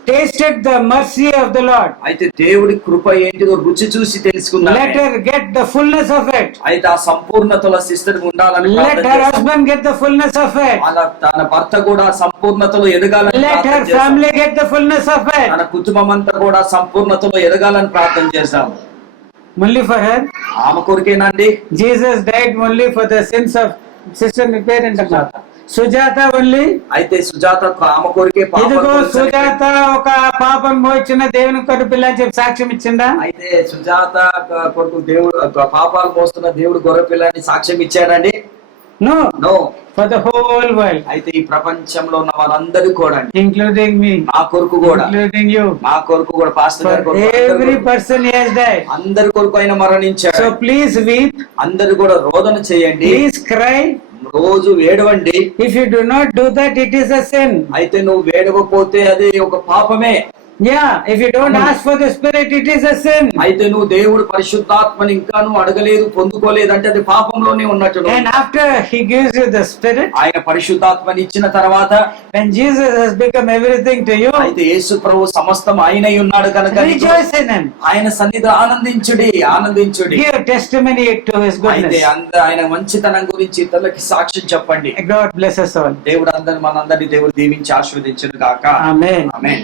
tasted the mercy of the Lord. అయితే దేవుడి కృప ఏంటిదో రుచి చూసి తెలుసుకుందా. Let her get the fullness of it. అయితే ఆ సంపూర్ణతలో సిస్టర్ ఉండాలని Let ప్రార్థన her చేస్తాం. husband get the fullness of it. అలా తన భర్త కూడా సంపూర్ణతలో ఎదగాలని Let ప్రార్థన her చేస్తాం. family get the fullness of it. తన కుటుంబం అంతా కూడా సంపూర్ణతలో ఎదగాలని ప్రార్థన చేస్తాం. Only for her. ఆమె కొరికేనండి. Jesus died only for the sins of sister మీ పేరేంటమ్మా? సుజాత only. అయితే సుజాత ఆమె కొరికే పాపం ఇదిగో కోసం సుజాత ఒక పాపం మోచిన దేవుని కొరకు పిల్ల అని చెప్పి సాక్ష్యం ఇచ్చిందా? అయితే సుజాత కొరకు దేవుడు పాపాలు మోస్తున్న దేవుడు గొర్రె పిల్లని సాక్ష్యం ఇచ్చాడండి. No. No. For the whole world. అయితే ఈ ప్రపంచంలో ఉన్న వాళ్ళందరూ కూడా Including me. నా కొరకు కూడా, Including you. నా కొరకు కూడా, పాస్టర్ గారి For కొరకు, every person he has died. అందరి కొరకు ఆయన మరణించాడు. So please weep. అందరూ కూడా రోదన చేయండి, Please cry. రోజు వేడవండి. If you do not do that, it is a sin. అయితే నువ్వు వేడవపోతే అది ఒక పాపమే. Yeah, if you don't ask for the Spirit, it is a sin. అయితే నువ్వు దేవుడు పరిశుద్ధాత్మని ఇంకా నువ్వు అడగలేదు, పొందుకోలేదు అంటే అది పాపంలోనే ఉన్నట్టు. And after he gives you the Spirit, ఆయన పరిశుద్ధాత్మని ఇచ్చిన తర్వాత, when Jesus has become everything to you, అయితే యేసు ప్రభు సమస్తం ఆయనై ఉన్నాడు కనుక rejoice in him. ఆయన సన్నిధిలో ఆనందించుడి, ఆనందించుడి. Give testimony to his అయితే goodness. ఆయన మంచితనం గురించి ఇతరులకి సాక్ష్యం చెప్పండి. God bless us all. దేవుడు మనందరినీ దేవుడు దీవించి ఆశీర్వదించును గాక. Amen. ఆమేన్.